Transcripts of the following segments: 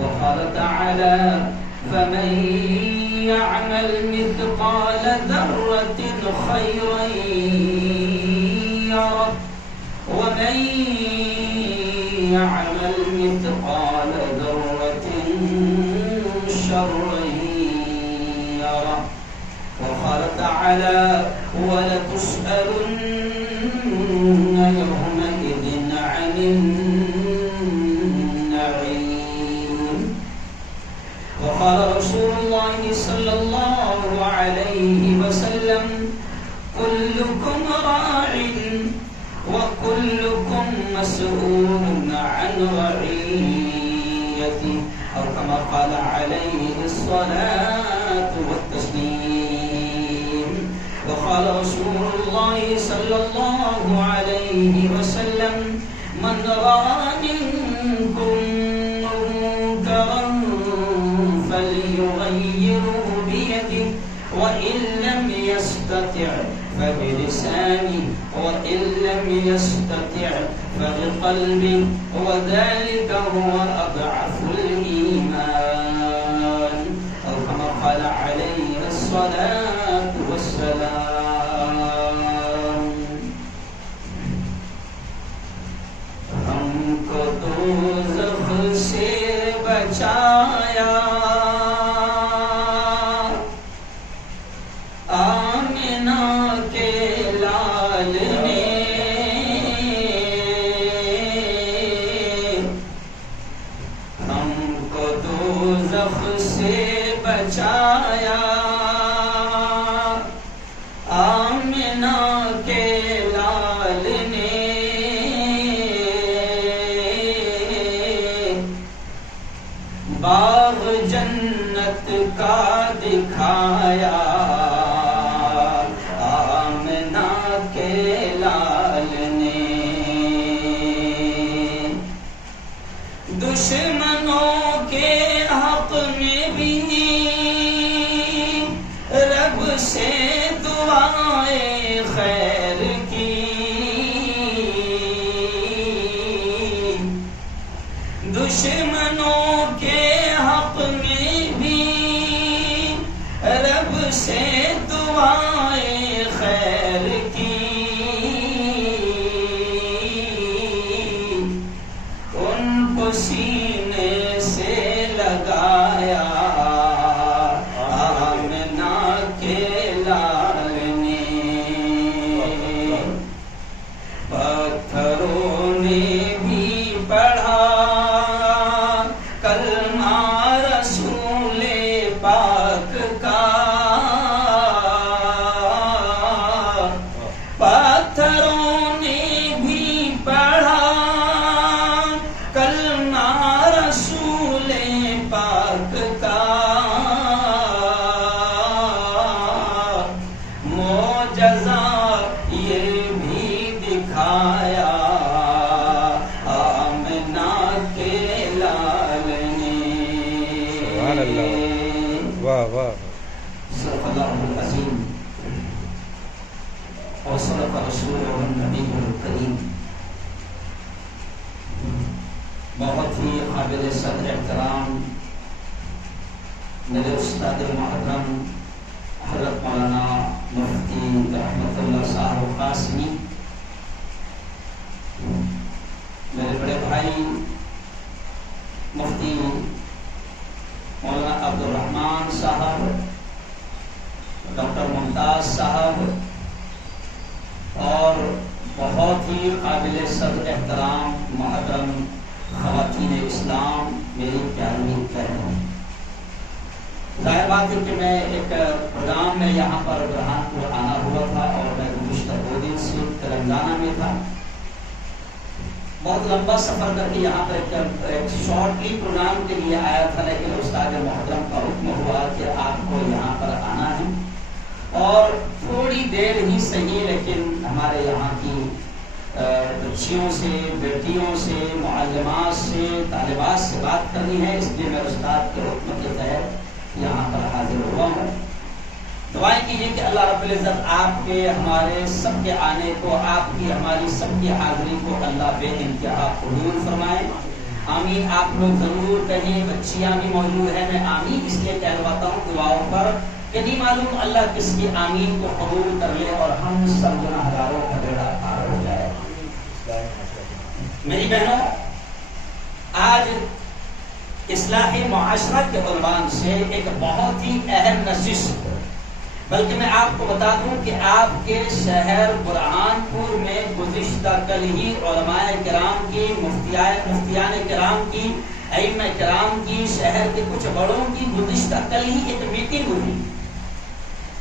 وقال تعالى فمن يعمل مثقال ذرة خيرا يره ومن يعمل مثقال ذرة شرا يره وقال تعالى ولتسألن يومئذ عن النعيم وقال رسول الله صلى الله عليه وسلم كلكم راع وكلكم مسؤول عن رعيته أو كما قال عليه الصلاة والتسليم وقال رسول الله صلى الله عليه وسلم من رأى منكم منكرا فليغيره بيده وإن لم يستطع فبلسانه وإن لم يستطع فبقلبه وذلك هو أضعف الإيمان أو كما قال عليه الصلاة والسلام ہم کو دوزخ سے بچایا بچایا آمنہ کے لال نے باغ جنت کا دکھایا آمنہ کے لال نے دشمنوں کے حق میں بھی رب سے دعائیں خیر کی دشمنوں کے حق میں بھی رب سے دعائیں خیر کی ان کو سینے سے لگایا وصدق رسوله النبي الكريم بہت ہی قابل صدر احترام میرے استاد محترم حضرت مولانا مفتی رحمت اللہ صاحب قاسمی میرے بڑے بھائی مفتی مولانا عبدالرحمان صاحب ڈاکٹر ممتاز صاحب اور بہت ہی قابل صدر احترام محترم خواتین اسلام میری پیاری بہنوں، ظاہر بات ہے کہ میں ایک پروگرام میں یہاں پر برہان پور آنا ہوا تھا اور میں گزشتہ 2 دن سے تلنگانہ میں تھا. بہت لمبا سفر کر کے یہاں پر ایک شارٹلی پروگرام کے لیے آیا تھا، لیکن استاد محترم کا حکم ہوا کہ آپ کو یہاں پر آنا ہے اور تھوڑی دیر ہی صحیح لیکن ہمارے یہاں کی بچیوں سے، بیٹیوں سے، معلمات سے، طالبات سے بات کرنی ہے، اس لیے میں استاد کے حکم کے تحت یہاں پر حاضر ہوا ہوں. دعائیں کیجیے کہ اللہ رب العزت آپ کے ہمارے سب کے آنے کو، آپ کی ہماری سب کی حاضری کو اللہ بے انتہا قبول فرمائے. آمین آپ لوگ ضرور کہیں، بچیاں بھی موجود ہیں، میں آمین اس لیے کہلواتا ہوں دعاؤں پر کہ نہیں معلوم اللہ کس کی آمین کو قبول کر لے اور ہم سب گناہگاروں کا بیڑا پار ہو جائے۔ میری بہنوں، آج اصلاح معاشرہ کے عنوان سے ایک بہت ہی اہم نشست، بلکہ میں آپ کو بتا دوں کہ آپ کے شہر برہان پور میں گزشتہ کل ہی علماء کرام کی، مفتیان کرام کی، ائمہ کرام کی، شہر کے کچھ بڑوں کی گزشتہ کل ہی ایک میٹنگ ہوئی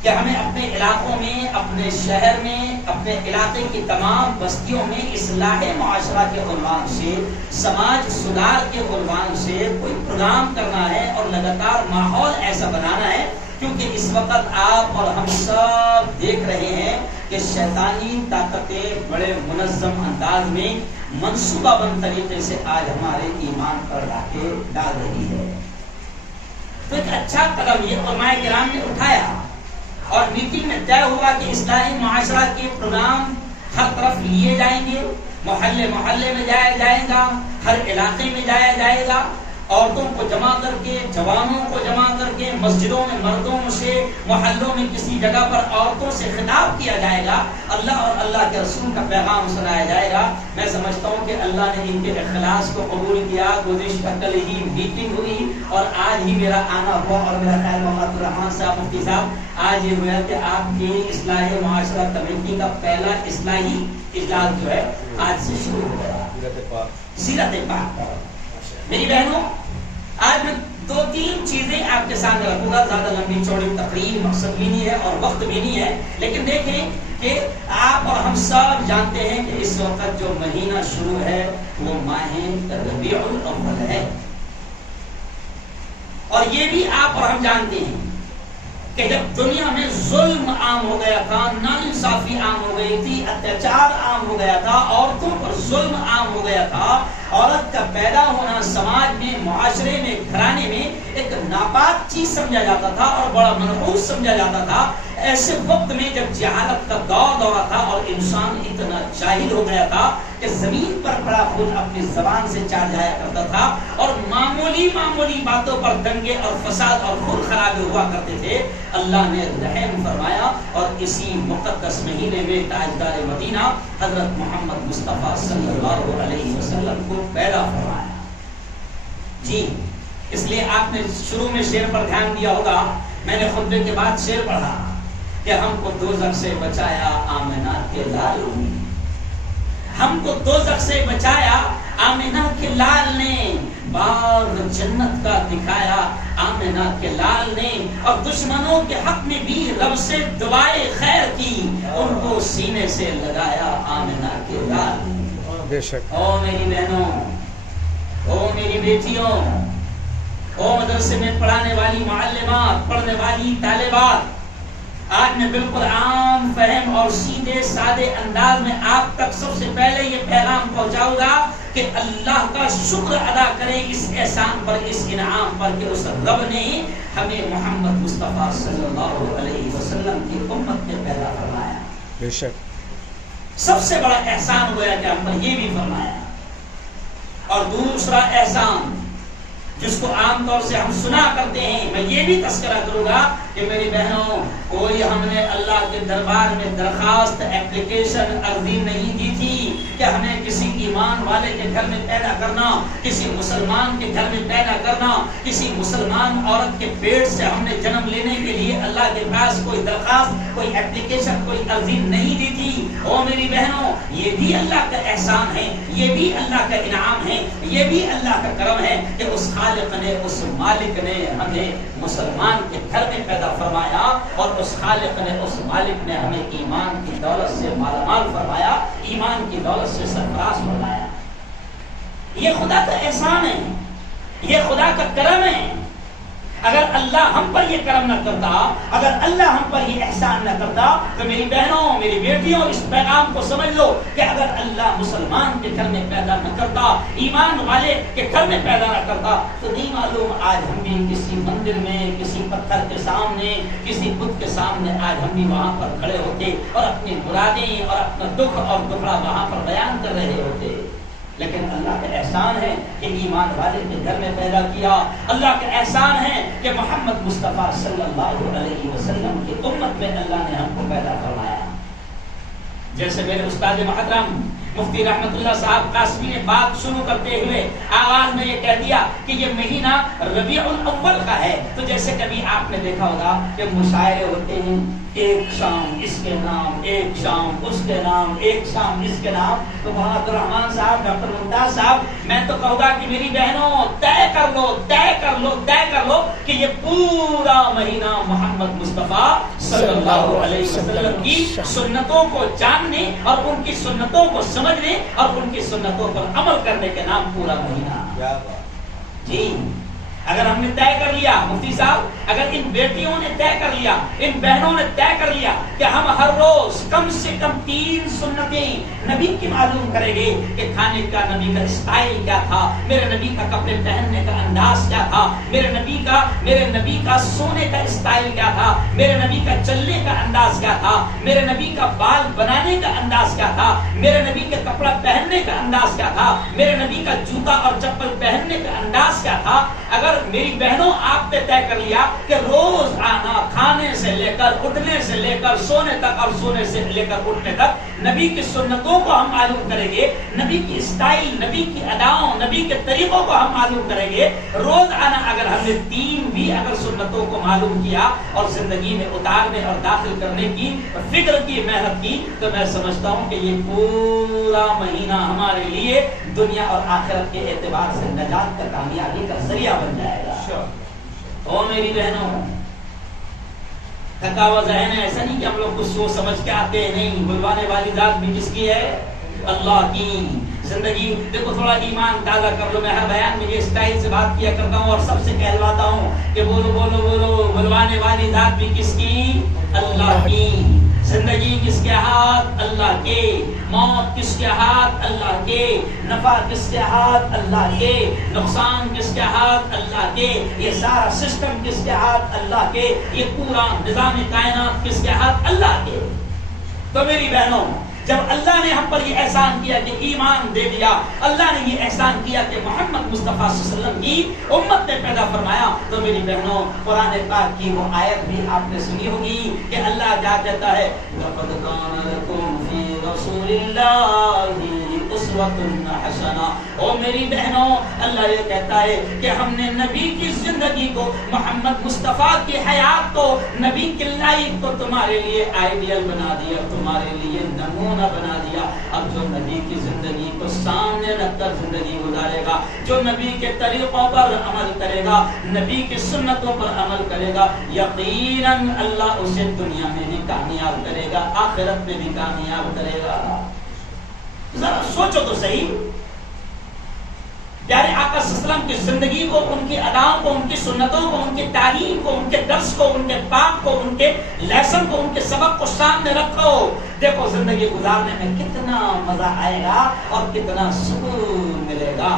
کہ ہمیں اپنے علاقوں میں، اپنے شہر میں، اپنے علاقے کی تمام بستیوں میں اصلاح معاشرہ کے عنوان سے، سماج سدھار کے عنوان سے کوئی پروگرام کرنا ہے اور لگاتار ماحول ایسا بنانا ہے، کیونکہ اس وقت آپ اور ہم سب دیکھ رہے ہیں کہ شیطانی طاقتیں بڑے منظم انداز میں منصوبہ بند طریقے سے آج ہمارے ایمان پر ڈال رہی ہے۔ تو ایک اچھا قدم یہ علماء کرام نے اٹھایا اور میٹنگ میں طے ہوا کہ اصلاحی معاشرہ کے پروگرام ہر طرف لیے جائیں گے، محلے محلے میں جایا جائے گا، ہر علاقے میں جایا جائے گا، عورتوں کو جمع کر کے، جوانوں کو جمع کر کے، مسجدوں میں مردوں سے، محلوں میں کسی جگہ پر عورتوں سے خطاب کیا جائے گا، اللہ اور اللہ کے رسول کا پیغام سنایا جائے گا۔ میں سمجھتا ہوں کہ اللہ نے ان کے اخلاص کو قبول کیا۔ گزشتہ کل ہی میٹنگ ہوئی اور آج ہی میرا آنا ہوا، اور میرا خیال محمد الرحمان صاحب مفتی صاحب آج یہ ہوا کہ آپ کی اصلاح معاشرہ کمیٹی کا پہلا اصلاحی اجلاس جو ہے آج سے شروع ہو گیا، سیرت پاک۔ میری بہنوں، آج میں دو تین چیزیں آپ کے سامنے رکھوں گا، زیادہ لمبی چوڑی تقریر مقصد بھی نہیں ہے اور وقت بھی نہیں ہے، لیکن دیکھیں کہ آپ اور ہم سب جانتے ہیں کہ اس وقت جو مہینہ شروع ہے وہ ماہ ربیع الاول ہے، اور یہ بھی آپ اور ہم جانتے ہیں کہ جب دنیا میں ظلم عام ہو گیا تھا، ناانصافی عام ہو گئی تھی، اتیاچار عام ہو گیا تھا، عورتوں پر ظلم عام ہو گیا تھا، عورت کا پیدا ہونا سماج میں، معاشرے میں، گھرانے میں ایک ناپاک چیز سمجھا جاتا تھا اور بڑا منحوس سمجھا جاتا تھا، ایسے وقت میں جب جہالت کا دورہ تھا اور انسان اتنا جاہل ہو گیا تھا کہ زمین پر پڑا خون اپنی زبان سے چار جایا کرتا تھا اور معمولی باتوں پر دنگے اور فساد اور خون خرابے ہوا کرتے تھے، اللہ نے رحم فرمایا اور اسی مقدس مہینے میں تاجدار مدینہ حضرت محمد مصطفیٰ صلی اللہ علیہ وسلم کو پیدا فرمایا۔ جی، اس لیے آپ نے شروع میں شعر پر دھیان دیا ہوگا، میں نے خطبے کے بعد شعر پڑھا کہ ہم کو دوزخ سے بچایا آمنہ کے لال، ہم کو دوزخ سے بچایا آمنہ کے لال نے، باغ جنت کا دکھایا آمنہ کے لال نے، اور دشمنوں کے حق میں بھی رب سے دعائے خیر کی، ان کو سینے سے لگایا آمنہ کے لال۔ بے شک۔ او میری بہنوں، او میری بیٹیوں، او مدرسے میں پڑھانے والی معلمات، پڑھنے والی طالبات، آج میں بالکل عام فہم اور سیدھے سادے انداز میں آپ تک سب سے پہلے یہ پیغام پہنچاؤں گا کہ اللہ کا شکر ادا کریں اس احسان پر، اس انعام پر کہ اس رب نے ہمیں محمد مصطفیٰ صلی اللہ علیہ وسلم کی امت میں پیدا فرمایا۔ بے شک۔ سب سے بڑا احسان ہوا کہ ہم پر یہ بھی فرمایا، اور دوسرا احسان جس کو عام طور سے ہم سنا کرتے ہیں، میں یہ بھی تذکرہ کروں گا کہ میری بہنوں، کوئی ہم نے اللہ کے دربار میں درخواست، اپلیکیشن، عرضی نہیں دی تھی کہ ہمیں کسی ایمان والے کے گھر میں پیدا کرنا، کسی مسلمان کے گھر میں پیدا کرنا، کسی مسلمان عورت کے پیٹ سے ہم نے جنم لینے کے لیے اللہ کے پاس کوئی درخواست، کوئی اپلیکیشن، کوئی عرضی نہیں دی تھی۔ او میری بہنوں، یہ بھی اللہ کا احسان ہے، یہ بھی اللہ کا انعام ہے، یہ بھی اللہ کا کرم ہے کہ اس خالق نے، اس مالک نے ہمیں مسلمان کے گھر میں پیدا فرمایا، اور اس خالق نے، اس مالک نے ہمیں ایمان کی دولت سے مالا مال فرمایا، ایمان کی دولت سے سرفراز فرمایا۔ یہ خدا کا احسان ہے، یہ خدا کا کرم ہے۔ اگر اللہ ہم پر یہ کرم نہ کرتا، اگر اللہ ہم پر یہ احسان نہ کرتا، تو میری بہنوں، میری بیٹیوں، اس پیغام کو سمجھ لو کہ اگر اللہ مسلمان کے گھر میں پیدا نہ کرتا، ایمان والے کے گھر میں پیدا نہ کرتا، تو نہیں معلوم آج ہم بھی کسی مندر میں، کسی پتھر کے سامنے، کسی بت کے سامنے آج ہم بھی وہاں پر کھڑے ہوتے اور اپنی مرادیں اور اپنا دکھ اور دکھڑا وہاں پر بیان کر رہے ہوتے۔ لیکن اللہ کا احسان ہے کہ ایمان والے کے گھر میں پیدا کیا. اللہ کا احسان ہے کہ محمد مصطفیٰ صلی اللہ علیہ وسلم کی امت میں اللہ نے ہم کو پیدا فرمایا. جیسے میرے استاد محترم مفتی رحمت اللہ صاحب قاسمی نے بات شروع کرتے ہوئے آواز میں یہ کہہ دیا کہ یہ مہینہ ربیع الاول کا ہے. تو جیسے کبھی آپ نے دیکھا ہوگا کہ مشاعرے ہوتے ہیں، ایک شام اس کے نام، ایک شام اس کے نام، ایک شام اس کے نام. تو محمد الرحمان صاحب، ڈاکٹر ممتاز صاحب، میں تو کہوں گا کہ میری بہنوں طے کر لو کہ یہ پورا مہینہ محمد مصطفیٰ صلی اللہ علیہ وسلم کی سنتوں کو جاننے اور ان کی سنتوں کو سمجھنے اور ان کی سنتوں پر عمل کرنے کے نام پورا مہینہ. جی اگر ہم نے طے کر لیا، مفتی صاحب اگر ان بیٹیوں نے طے کر لیا، ان بہنوں نے طے کر لیا کہ ہم ہر روز کم سے کم 3 سنتیں نبی کی معلوم کریں گے کہ کھانے کا نبی کا اسٹائل کیا تھا، میرے نبی کا کپڑے پہننے کا انداز کیا تھا، میرے نبی کا سونے کا اسٹائل کیا تھا، میرے نبی کا چلنے کا انداز کیا تھا، میرے نبی کا بال بنانے کا انداز کیا تھا، میرے نبی کے کپڑا پہننے کا انداز کیا تھا، میرے نبی کا جوتا اور چپل پہننے کا انداز کیا تھا. اگر میری بہنوں آپ نے طے کر لیا کہ روز آنا کھانے سے لے کر اٹھنے سے لے کر سونے تک اور سونے سے لے کر اٹھنے تک نبی کی سنتوں کو ہم معلوم کریں گے، نبی کی اسٹائل، نبی کی اداؤں، نبی کے طریقوں کو ہم معلوم کریں گے. روز آنا اگر ہم نے 3 بھی اگر سنتوں کو معلوم کیا اور زندگی میں اتارنے اور داخل کرنے کی فکر کی، محنت کی، تو میں سمجھتا ہوں کہ یہ پورا مہینہ ہمارے لیے دنیا اور آخرت کے اعتبار سے نجات کا، کامیابی کا ذریعہ بن جائے گا. او میری بہنوں، تھکا ہوا ذہن ہے، ایسا نہیں کہ ہم لوگ کچھ سوچ سمجھ کے آتے ہیں، نہیں. بلوانے والی ذات بھی کس کی ہے؟ اللہ کی. زندگی دیکھو تھوڑا ایمان تازہ کر لو. میں ہر بیان میں یہ اسٹائل سے بات کیا کرتا ہوں اور سب سے کہلواتا ہوں کہ بولو بولو بولو، بلوانے والی ذات بھی کس کی؟ اللہ کی. زندگی کس کے ہاتھ؟ اللہ کے. موت کس کے ہاتھ؟ اللہ کے. نفع کس کے ہاتھ؟ اللہ کے. نقصان کس کے ہاتھ؟ اللہ کے. یہ سارا سسٹم کس کے ہاتھ؟ اللہ کے. یہ پورا نظام کائنات کس کے ہاتھ؟ اللہ کے. تو میری بہنوں، جب اللہ نے ہم پر یہ احسان کیا کہ ایمان دے دیا، اللہ نے یہ احسان کیا کہ محمد مصطفیٰ صلی اللہ علیہ وسلم کی امت نے پیدا فرمایا، تو میری بہنوں قرآن پاک کی وہ آیت بھی آپ نے سنی ہوگی کہ اللہ کیا کہتا ہے؟ لَقَدْ كَانَ لَكُمْ فِي رَسُولِ اللَّهِ أُسْوَةٌ حَسَنَةٌ. او میری بہنوں، اللہ یہ کہتا ہے کہ ہم نے نبی کی زندگی کو، محمد مصطفیٰ کی حیات کو، نبی کی لائف کو تمہارے لیے آئیڈیل بنا دیا، تمہارے لیے نمونہ بنا دیا. اب جو نبی کی زندگی کو سامنے رکھ کر زندگی گزارے گا، جو نبی کے طریقوں پر عمل کرے گا، نبی کی سنتوں پر عمل کرے گا، یقیناً اللہ اسے دنیا میں بھی کامیاب کرے گا، آخرت میں بھی کامیاب کرے گا. ذرا سوچو تو صحیح. پیارے آقا صلی اللہ علیہ وسلم کی زندگی کو، ان کی اداؤں کو، ان کی سنتوں کو، ان کی تعلیم کو، ان کے درس کو، ان کے پاک کو، ان کے لیسن کو، ان کے سبق کو سامنے رکھو. دیکھو زندگی گزارنے میں کتنا مزہ آئے گا اور کتنا سکون ملے گا.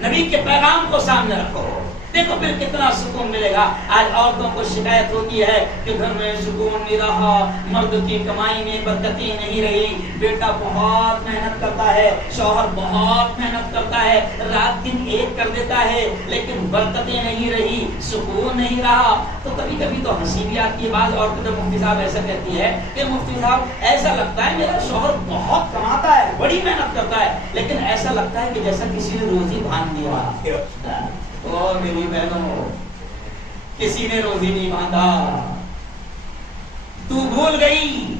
نبی کے پیغام کو سامنے رکھو، دیکھو پھر کتنا سکون ملے گا. آج عورتوں کو شکایت ہوتی ہے کہ گھر میں سکون نہیں رہا، مرد کی کمائی میں برکتی نہیں رہی، بیٹا بہت محنت کرتا ہے، شوہر بہت محنت کرتا ہے، رات دن ایک کر دیتا ہے، لیکن برکتیں نہیں رہی، سکون نہیں رہا. تو کبھی کبھی تو ہنسی بھی آتی ہے. بعض عورتیں تو مفتی صاحب ایسا کہتی ہے کہ مفتی صاحب ایسا لگتا ہے میرا شوہر بہت کماتا ہے، بڑی محنت کرتا ہے، لیکن ایسا لگتا ہے کہ جیسا کسی نے روزی باندھ دیا. او میری بہنوں، کسی نے روزی نہیں باندھا. تو بھول گئی،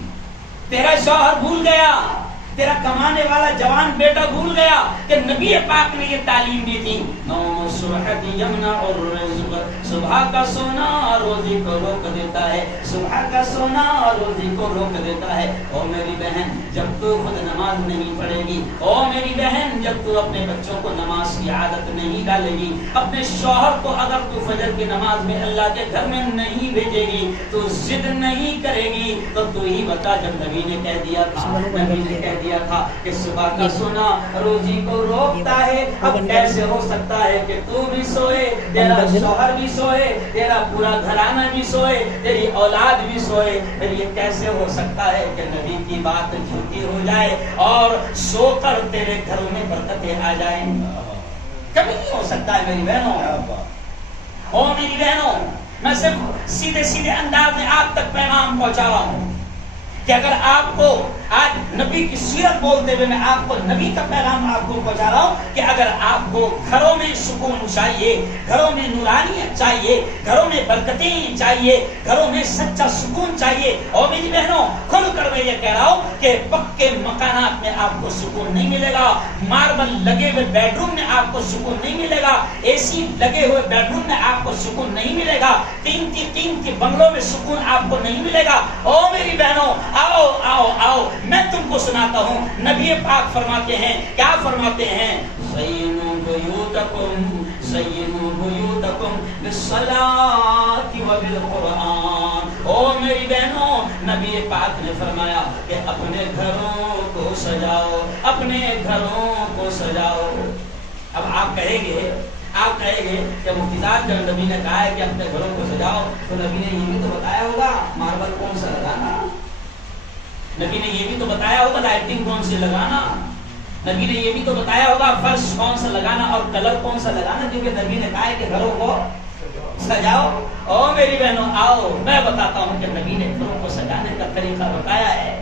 تیرا شوہر بھول گیا، تیرا کمانے والا جوان بیٹا بھول گیا کہ نبی پاک نے یہ تعلیم دی تھی. نوم الصبح یمنع الرزق، صبح کا سونا روزی کو روک دیتا ہے، صبح کا سونا روزی کو روک دیتا ہے. او میری بہن، جب تو خود نماز نہیں پڑھے گی، او میری بہن جب تو اپنے بچوں کو نماز کی عادت نہیں ڈالے گی، اپنے شوہر کو اگر تو فجر کی نماز میں اللہ کے گھر میں نہیں بھیجے گی، تو ضد نہیں کرے گی، تو ہی بتا جب نبی نے کہہ دیا تھا، نبی نے کہہ دیا تھا کہ صبح کا سونا روزی کو روکتا ہے، اب کیسے ہو سکتا ہے کہ تو بھی سوئے تیرا شوہر بھی سوئے، تیرا پورا گھرانہ بھی سوئے، تیری اولاد بھی سوئے، پھر یہ کیسے ہو سکتا ہے کہ نبی کی بات جھوٹی ہو جائے اور سو کر تیرے گھروں میں برکتیں آ جائیں؟ کبھی نہیں ہو سکتا ہے میری بہنوں۔ او میری بہنوں، میں صرف سیدھے سیدھے انداز میں آپ تک پیغام پہنچا رہا ہوں کہ اگر آپ کو آج نبی کی سیرت بولتے ہوئے میں آپ کو نبی کا پیغام آپ کو پہنچا رہا ہوں کہ اگر آپ کو گھروں میں سکون چاہیے، گھروں میں نورانیت چاہیے، گھروں میں برکتیں چاہیے، گھروں میں سچا سکون چاہیے، اور میری بہنوں کھل کر میں یہ کہہ رہا ہوں کہ پکے مکانات میں آپ کو سکون نہیں ملے گا، ماربل لگے ہوئے بیڈ روم میں آپ کو سکون نہیں ملے گا، اے سی لگے ہوئے بیڈ روم میں آپ کو سکون نہیں ملے گا، قیمتی بنگلوں میں سکون آپ کو نہیں ملے گا۔ او میری بہنوں، آؤ آؤ آؤ، میں تم کو سناتا ہوں، نبی پاک فرماتے ہیں، کیا فرماتے ہیں؟ زینوا بیوتکم زینوا بیوتکم بالصلاۃ وبالقرآن۔ او میری بہنوں، نبی پاک نے فرمایا کہ اپنے گھروں کو سجاؤ، اپنے گھروں کو سجاؤ۔ اب آپ کہیں گے کہ مفتی صاحب جب نبی نے کہا ہے کہ اپنے گھروں کو سجاؤ تو نبی نے یہ بھی تو بتایا ہوگا ماربل کون سا لگانا، نبی نے یہ بھی تو بتایا ہوگا لائٹنگ کون سی لگانا، نبی نے یہ بھی تو بتایا ہوگا فرش کون سا لگانا اور کلر کون سا لگانا، کیونکہ نبی نے کہا ہے کہ گھروں کو سجاؤ۔ او میری بہنوں آؤ، میں بتاتا ہوں کہ نبی نے گھروں کو سجانے کا طریقہ بتایا ہے۔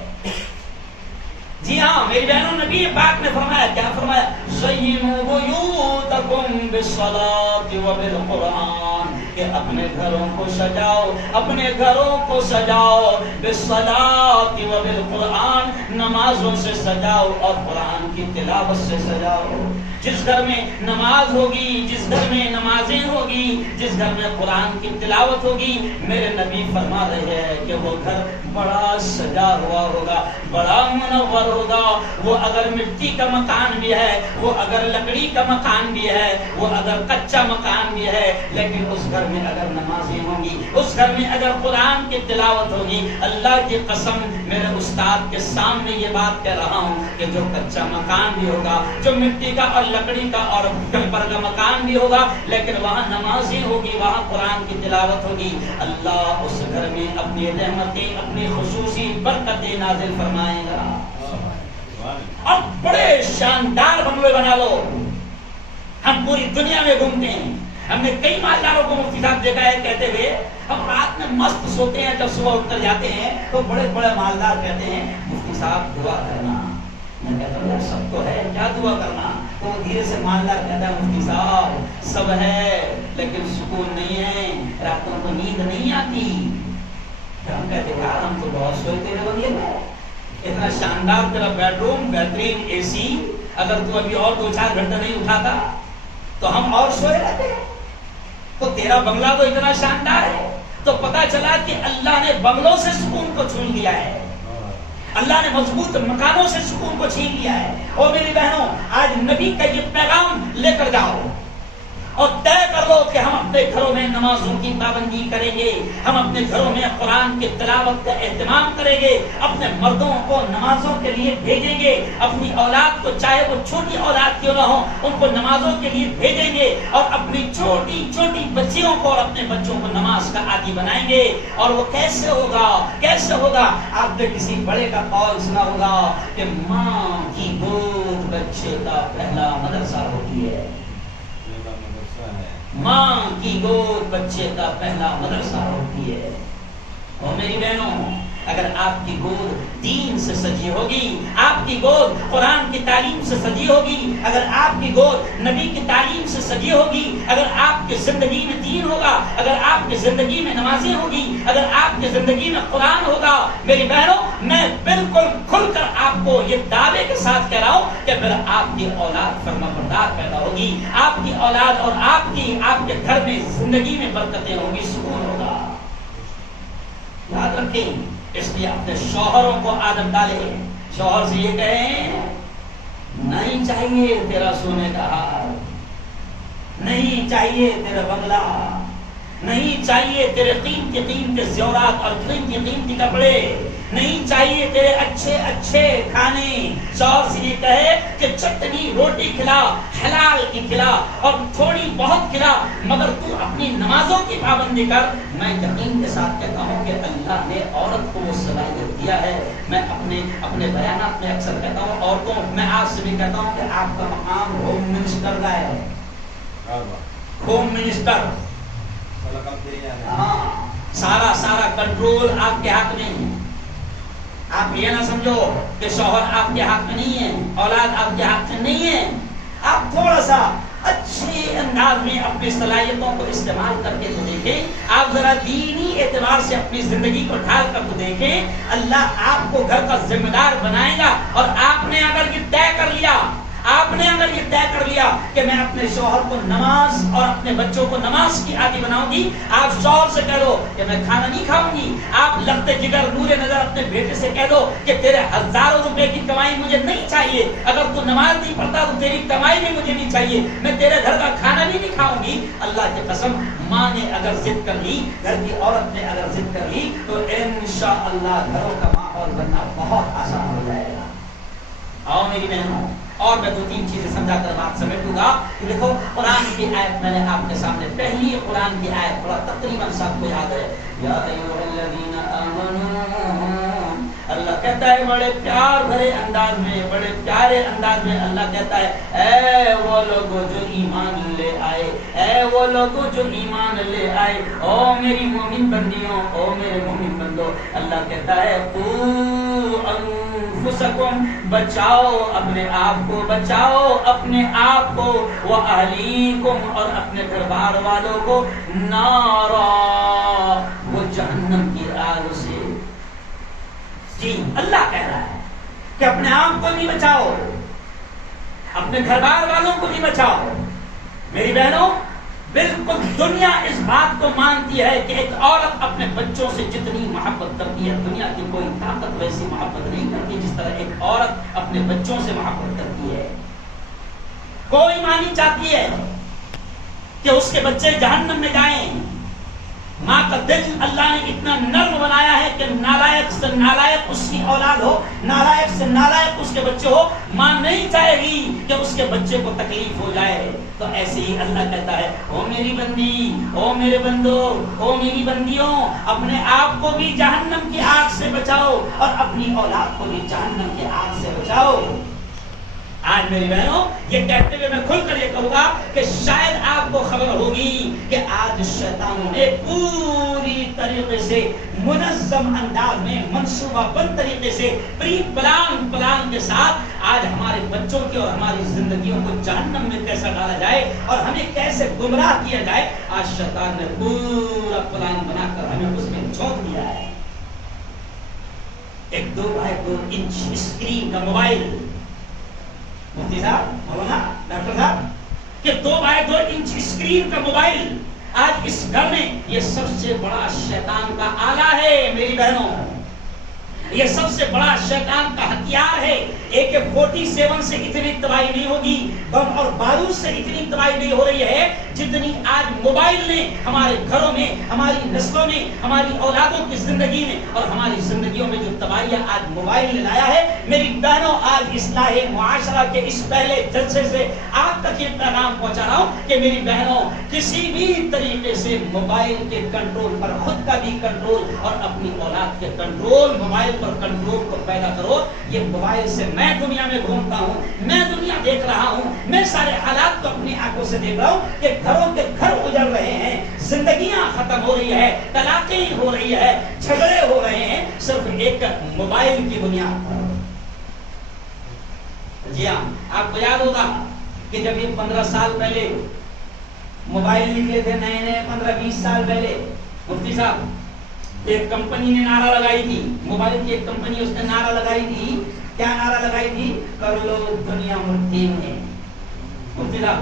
جی ہاں میری بہنوں، نبی پاک نے فرمایا، کیا فرمایا؟ زینوا بیوتکم بالصلاۃ وبالقرآن، کہ اپنے گھروں کو سجاؤ، اپنے گھروں کو سجاؤ بالصلاۃ وبالقرآن، نمازوں سے سجاؤ اور قرآن کی تلاوت سے سجاؤ۔ جس گھر میں نماز ہوگی، جس گھر میں نمازیں ہوگی، جس گھر میں قرآن کی تلاوت ہوگی، میرے نبی فرما رہے ہیں کہ وہ گھر بڑا سجا ہوا ہوگا، بڑا منور ہوگا۔ وہ اگر مٹی کا مکان بھی ہے، وہ اگر لکڑی کا مکان بھی ہے، وہ اگر کچا مکان بھی ہے، لیکن اس گھر میں اگر نمازیں ہوں گی، اس گھر میں اگر قرآن کی تلاوت ہوگی، اللہ کی قسم میرے استاد کے سامنے یہ بات کہہ رہا ہوں کہ جو کچا مکان بھی ہوگا، جو مٹی کا اور لکڑی کا اور کمپر کا مکان بھی ہوگا، لیکن وہاں نمازیں ہوگی، وہاں قرآن کی تلاوت ہوگی، اللہ اس گھر میں اپنی رحمتیں، اپنی خصوصی برکتیں نازل فرمائے گا۔ اب بڑے شاندار بنگلے بنا لو، ہم پوری دنیا میں گھومتے ہیں، ہم نے کئی مالداروں کو مفتی صاحب دیکھا ہے کہتے ہوئے ہم رات میں مست سوتے ہیں، جب صبح اٹھ کر جاتے ہیں تو بڑے بڑے مالدار کہتے ہیں مفتی صاحب دعا کرنا۔ میں کہتا ہوں یار سب تو ہے، کیا دعا کرنا؟ تو دھیرے سے مالدار کہتا ہے مفتی صاحب سب ہے لیکن سکون نہیں ہے، راتوں کو نیند نہیں آتی۔ پھر ہم کہتے ہیں یار ہم تو بہت سوئے تیرے بنگلے میں، اتنا شاندار تیرا بیڈ روم، بہترین اے سی، اگر تو ابھی اور 2-4 گھنٹے نہیں اٹھاتا تو ہم اور سوئے رہتے، تو تیرا بنگلہ تو اتنا شاندار ہے۔ تو پتا چلا کہ اللہ نے بنگلوں سے سکون کو چھین لیا ہے، اللہ نے مضبوط مکانوں سے سکون کو چھین لیا ہے۔ اور میری بہنوں آج نبی کا یہ پیغام لے کر جاؤ اور طے کر لو کہ ہم اپنے گھروں میں نمازوں کی پابندی کریں گے، ہم اپنے گھروں میں قرآن کی تلاوت کا اہتمام کریں گے، اپنے مردوں کو نمازوں کے لیے بھیجیں گے، اپنی اولاد کو چاہے وہ چھوٹی اولاد کیوں نہ ہو ان کو نمازوں کے لیے بھیجیں گے، اور اپنی چھوٹی چھوٹی بچیوں کو اور اپنے بچوں کو نماز کا عادی بنائیں گے۔ اور وہ کیسے ہوگا؟ کیسے ہوگا؟ آپ نے کسی بڑے کا قول سنا ہوگا کہ ماں کی گود بچے کا پہلا مدرسہ ہوتی ہے، ماں کی گود بچے کا پہلا مدرسہ ہوتی ہے۔ اور میری بہنوں اگر آپ کی گود دین سے سجی ہوگی، آپ کی گود قرآن کی تعلیم سے سجی ہوگی، اگر آپ کی گود نبی کی تعلیم سے سجی ہوگی، اگر آپ کی زندگی میں دین ہوگا، اگر آپ کی زندگی میں نمازیں ہوگی، اگر آپ کی زندگی میں قرآن ہوگا، میری بہنوں میں بالکل کھل کر آپ کو یہ دعوے کے ساتھ کہہ رہا ہوں کہ پھر آپ کی اولاد فرمانبردار پیدا ہوگی، آپ کی اولاد اور آپ کے گھر میں زندگی میں برکتیں ہوں گی، سکون ہوگا۔ یاد رکھیں، اس لیے اپنے شوہروں کو عادت ڈالے، شوہر سے یہ کہیں نہیں چاہیے تیرا سونے کا ہار، نہیں چاہیے تیرا بنگلہ، نہیں چاہیے تیرے قیمتی زیورات اور قیمتی کپڑے، نہیں چاہیے تیرے اچھے اچھے کھانے، شوہر سے یہ کہے کہ چٹنی روٹی کھلا، حلال کی کھلا اور تھوڑی بہت کھلا، مگر تو اپنی نمازوں کی پابندی کر، میں یقین کے ساتھ کہتا ہوں کہ اللہ نے عورت کو وہ صلاحیت دیا ہے۔ میں اپنے بیانات میں اکثر کہتا ہوں عورتوں، میں آپ سے بھی کہتا ہوں کہ آپ کا مقام ہوم منسٹر کا ہے، ہوم منسٹر، ہاں، سارا کنٹرول آپ کے ہاتھ میں ہے۔ آپ یہ نہ سمجھو کہ شوہر آپ کے ہاتھ میں نہیں ہے، اولاد آپ کے ہاتھ میں نہیں ہے۔ آپ تھوڑا سا اچھے انداز میں اپنی صلاحیتوں کو استعمال کر کے تو دیکھیں، آپ ذرا دینی اعتبار سے اپنی زندگی کو ڈھال کر تو دیکھیں، اللہ آپ کو گھر کا ذمہ دار بنائے گا۔ اور آپ نے اگر یہ طے کر لیا کہ میں اپنے شوہر کو نماز اور اپنے بچوں کو نماز کی عادی بناؤں گی، آپ شوہر سے کہہ دو کہ میں کھانا نہیں کھاؤں گی، آپ لگتے جگر نور نظر اپنے بیٹے سے کہہ دو کہ تیرے ہزاروں روپے کی کمائی مجھے نہیں چاہیے، اگر تو نماز نہیں پڑھتا تو تیری کمائی بھی مجھے نہیں چاہیے، میں تیرے گھر کا کھانا بھی نہیں کھاؤں گی۔ اللہ کی قسم، ماں نے اگر ضد کر لی، گھر کی عورت نے اگر ضد کر لی تو انشاءاللہ گھروں کا ماحول بننا بہت آسان ہو جائے گا۔ آؤ میری بہنوں، اور میں 2-3 چیزیں سمجھا کر بات سمیٹ دوں گا کہ دیکھو قرآن کی آیت میں نے آپ کے سامنے پہلی قرآن کی آیت پڑھا، تقریباً سب کو یاد ہے، یا ایھا الذین آمنوا، اللہ کہتا ہے بڑے پیار بھرے انداز میں، بڑے پیارے انداز میں اللہ کہتا ہے اے وہ لوگوں جو ایمان لے آئے، اے وہ لوگوں جو ایمان لے آئے، او میری مومن بندیوں، او میرے مومن بندوں، اللہ کہتا ہے انفسکم، بچاؤ اپنے آپ کو، بچاؤ اپنے آپ کو، واہلیکم، اور اپنے گھر بار والوں کو، نارا، وہ جہنم کی آگ سے۔ جی اللہ کہہ رہا ہے کہ اپنے آپ کو بھی بچاؤ، اپنے گھر بار والوں کو بھی بچاؤ۔ میری بہنوں، بالکل دنیا اس بات کو مانتی ہے کہ ایک عورت اپنے بچوں سے جتنی محبت کرتی ہے، دنیا کی کوئی طاقت ویسی محبت نہیں کرتی جس طرح ایک عورت اپنے بچوں سے محبت کرتی ہے۔ کوئی ماں نہیں چاہتی ہے کہ اس کے بچے جہنم میں جائیں۔ ماں کا دل اللہ نے اتنا نرم بنایا ہے کہ نالائق سے نالائق اس کی اولاد ہو، نالائق سے نالائق اس کے بچے ہو، ماں نہیں چاہے گی کہ اس کے بچے کو تکلیف ہو جائے۔ تو ایسے ہی اللہ کہتا ہے او میری بندی، او میرے بندو، او میری بندیوں، اپنے آپ کو بھی جہنم کی آگ سے بچاؤ اور اپنی اولاد کو بھی جہنم کی آگ سے بچاؤ۔ آج میری بہنوں یہ کہتے ہوئے میں کھل کر یہ کہوں گا کہ شاید آپ کو خبر ہوگی کہ آج شیطانوں نے پوری طریقے سے منظم انداز میں، منصوبہ بند طریقے سے، پری پلان کے ساتھ آج ہمارے بچوں کی اور ہماری زندگیوں کو جہنم میں کیسا ڈالا جائے اور ہمیں کیسے گمراہ کیا جائے، آج شیطان نے پورا پلان بنا کر ہمیں اس میں جھونک دیا ہے۔ ایک 2x2 انچ اسکرین کا موبائل، مفتی صاحب، مولانا، ڈاکٹر صاحب، کہ 2x2 انچ اسکرین کا موبائل آج اس گھر میں یہ سب سے بڑا شیطان کا آلہ ہے۔ میری بہنوں، یہ سب سے بڑا شیطان کا ہتھیار ہے۔ AK-47 سے اتنی تباہی نہیں ہوگی، بم اور بارود سے اتنی تباہی نہیں ہو رہی ہے جتنی آج موبائل نے ہمارے گھروں میں، ہماری نسلوں میں، ہماری اولادوں کی زندگی میں اور ہماری زندگیوں میں جو تباہیاں آج موبائل نے لایا ہے۔ میری بہنوں، آج اصلاح معاشرہ کے اس پہلے جلسے سے آپ تک یہ پیغام پہنچا رہا ہوں کہ میری بہنوں، کسی بھی طریقے سے موبائل کے کنٹرول پر، خود کا بھی کنٹرول اور اپنی اولاد کے کنٹرول، موبائل پر کنٹرول کو پیدا کرو۔ یہ موبائل سے میں دنیا میں گھومتا ہوں، میں دنیا دیکھ رہا ہوں، میں سارے حالات کو اپنی آنکھوں سے دیکھ رہا ہوں کہ گھروں کے گھر اجڑ رہے ہیں، زندگیاں ختم ہو رہی ہے، طلاقیں ہو رہی ہے، جھگڑے ہو رہے ہیں، صرف ایک موبائل کی بنیاد پر۔ جی ہاں، آپ کو یاد ہوگا کہ جب یہ 15 سال پہلے موبائل نکلے تھے، نئے نئے 15-20 سال پہلے، مفتی صاحب ایک کمپنی نے نعرہ لگائی تھی، موبائل کی ایک کمپنی، اس نے نعرہ لگائی تھی، کیا نعرہ لگائی تھی؟ کر لو دنیا مٹھی میں۔ مفتی صاحب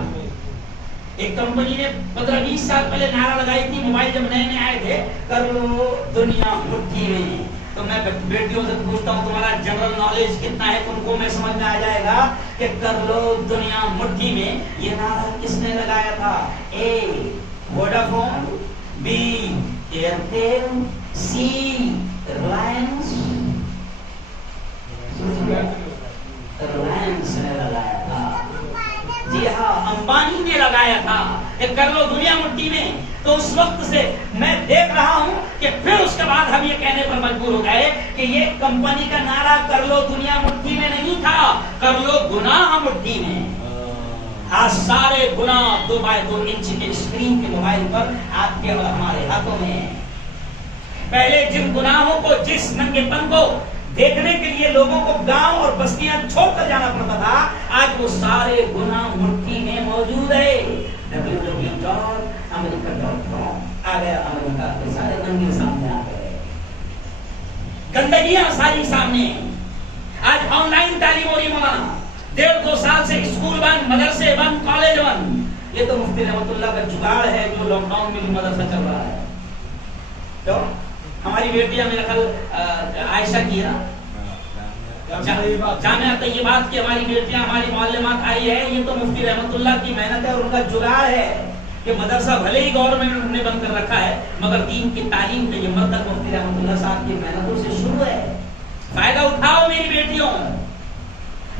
ایک کمپنی نے 15-20 سال پہلے نعرہ لگائی تھی، موبائل جب نئے نئے آئے تھے، کر لو دنیا مٹھی میں۔ تو میں بیٹیوں سے پوچھتا ہوں تمہارا جنرل نالج کتنا ہے، تم کو میں سمجھ میں آ جائے گا کہ کر لو دنیا مٹھی میں یہ نعرہ کس نے لگایا تھا؟ A Vodafone, B Airtel, C Reliance, کہ کر لو دنیا مٹھی میں، تو اس وقت سے میں دیکھ رہا ہوں کہ پھر اس کے بعد ہم یہ کہنے پر مجبور ہو گئے کہ یہ کمپنی کا نعرہ کر لو دنیا مٹھی میں نہیں تھا، کر لو گناہ مٹھی میں۔ آج سارے گناہ 2x2 انچ کے اسکرین کے موبائل پر آپ کے اور ہمارے ہاتھوں میں ہیں۔ پہلے جن گناہوں کو، جس ننگے پن کو دیکھنے کے لیے لوگوں کو گاؤں اور بستیاں چھوڑ کر جانا پڑتا تھا، آج وہ سارے گناہ مٹھی میں موجود ہے۔ www.america.com آ گیا امریکہ کے سارے ننگے سامنے آ گئے، گندگیاں ساری سامنے۔ آج آن لائن تعلیم ہو رہی مولانا، 1.5-2 سال سے اسکول بند، مدرسے بند، کالج بند۔ یہ تو مفتی رحمت اللہ کا جگاڑ ہے جو لاک ڈاؤن میں بھی مدرسہ چل رہا ہے۔ تو ہماری بیٹیاں میرا خیال عائشہ کی ہے، جامعہ طیبات کی ہماری بیٹیاں، ہماری معلمات آئی ہے، یہ تو مفتی رحمت اللہ کی محنت ہے اور ان کا جگاڑ ہے کہ مدرسہ بھلے ہی گورنمنٹ نے بند کر رکھا ہے مگر دین کی تعلیم کا یہ مرکز مفتی رحمت اللہ صاحب کی محنتوں سے شروع ہے۔ فائدہ اٹھاؤ میری بیٹیوں،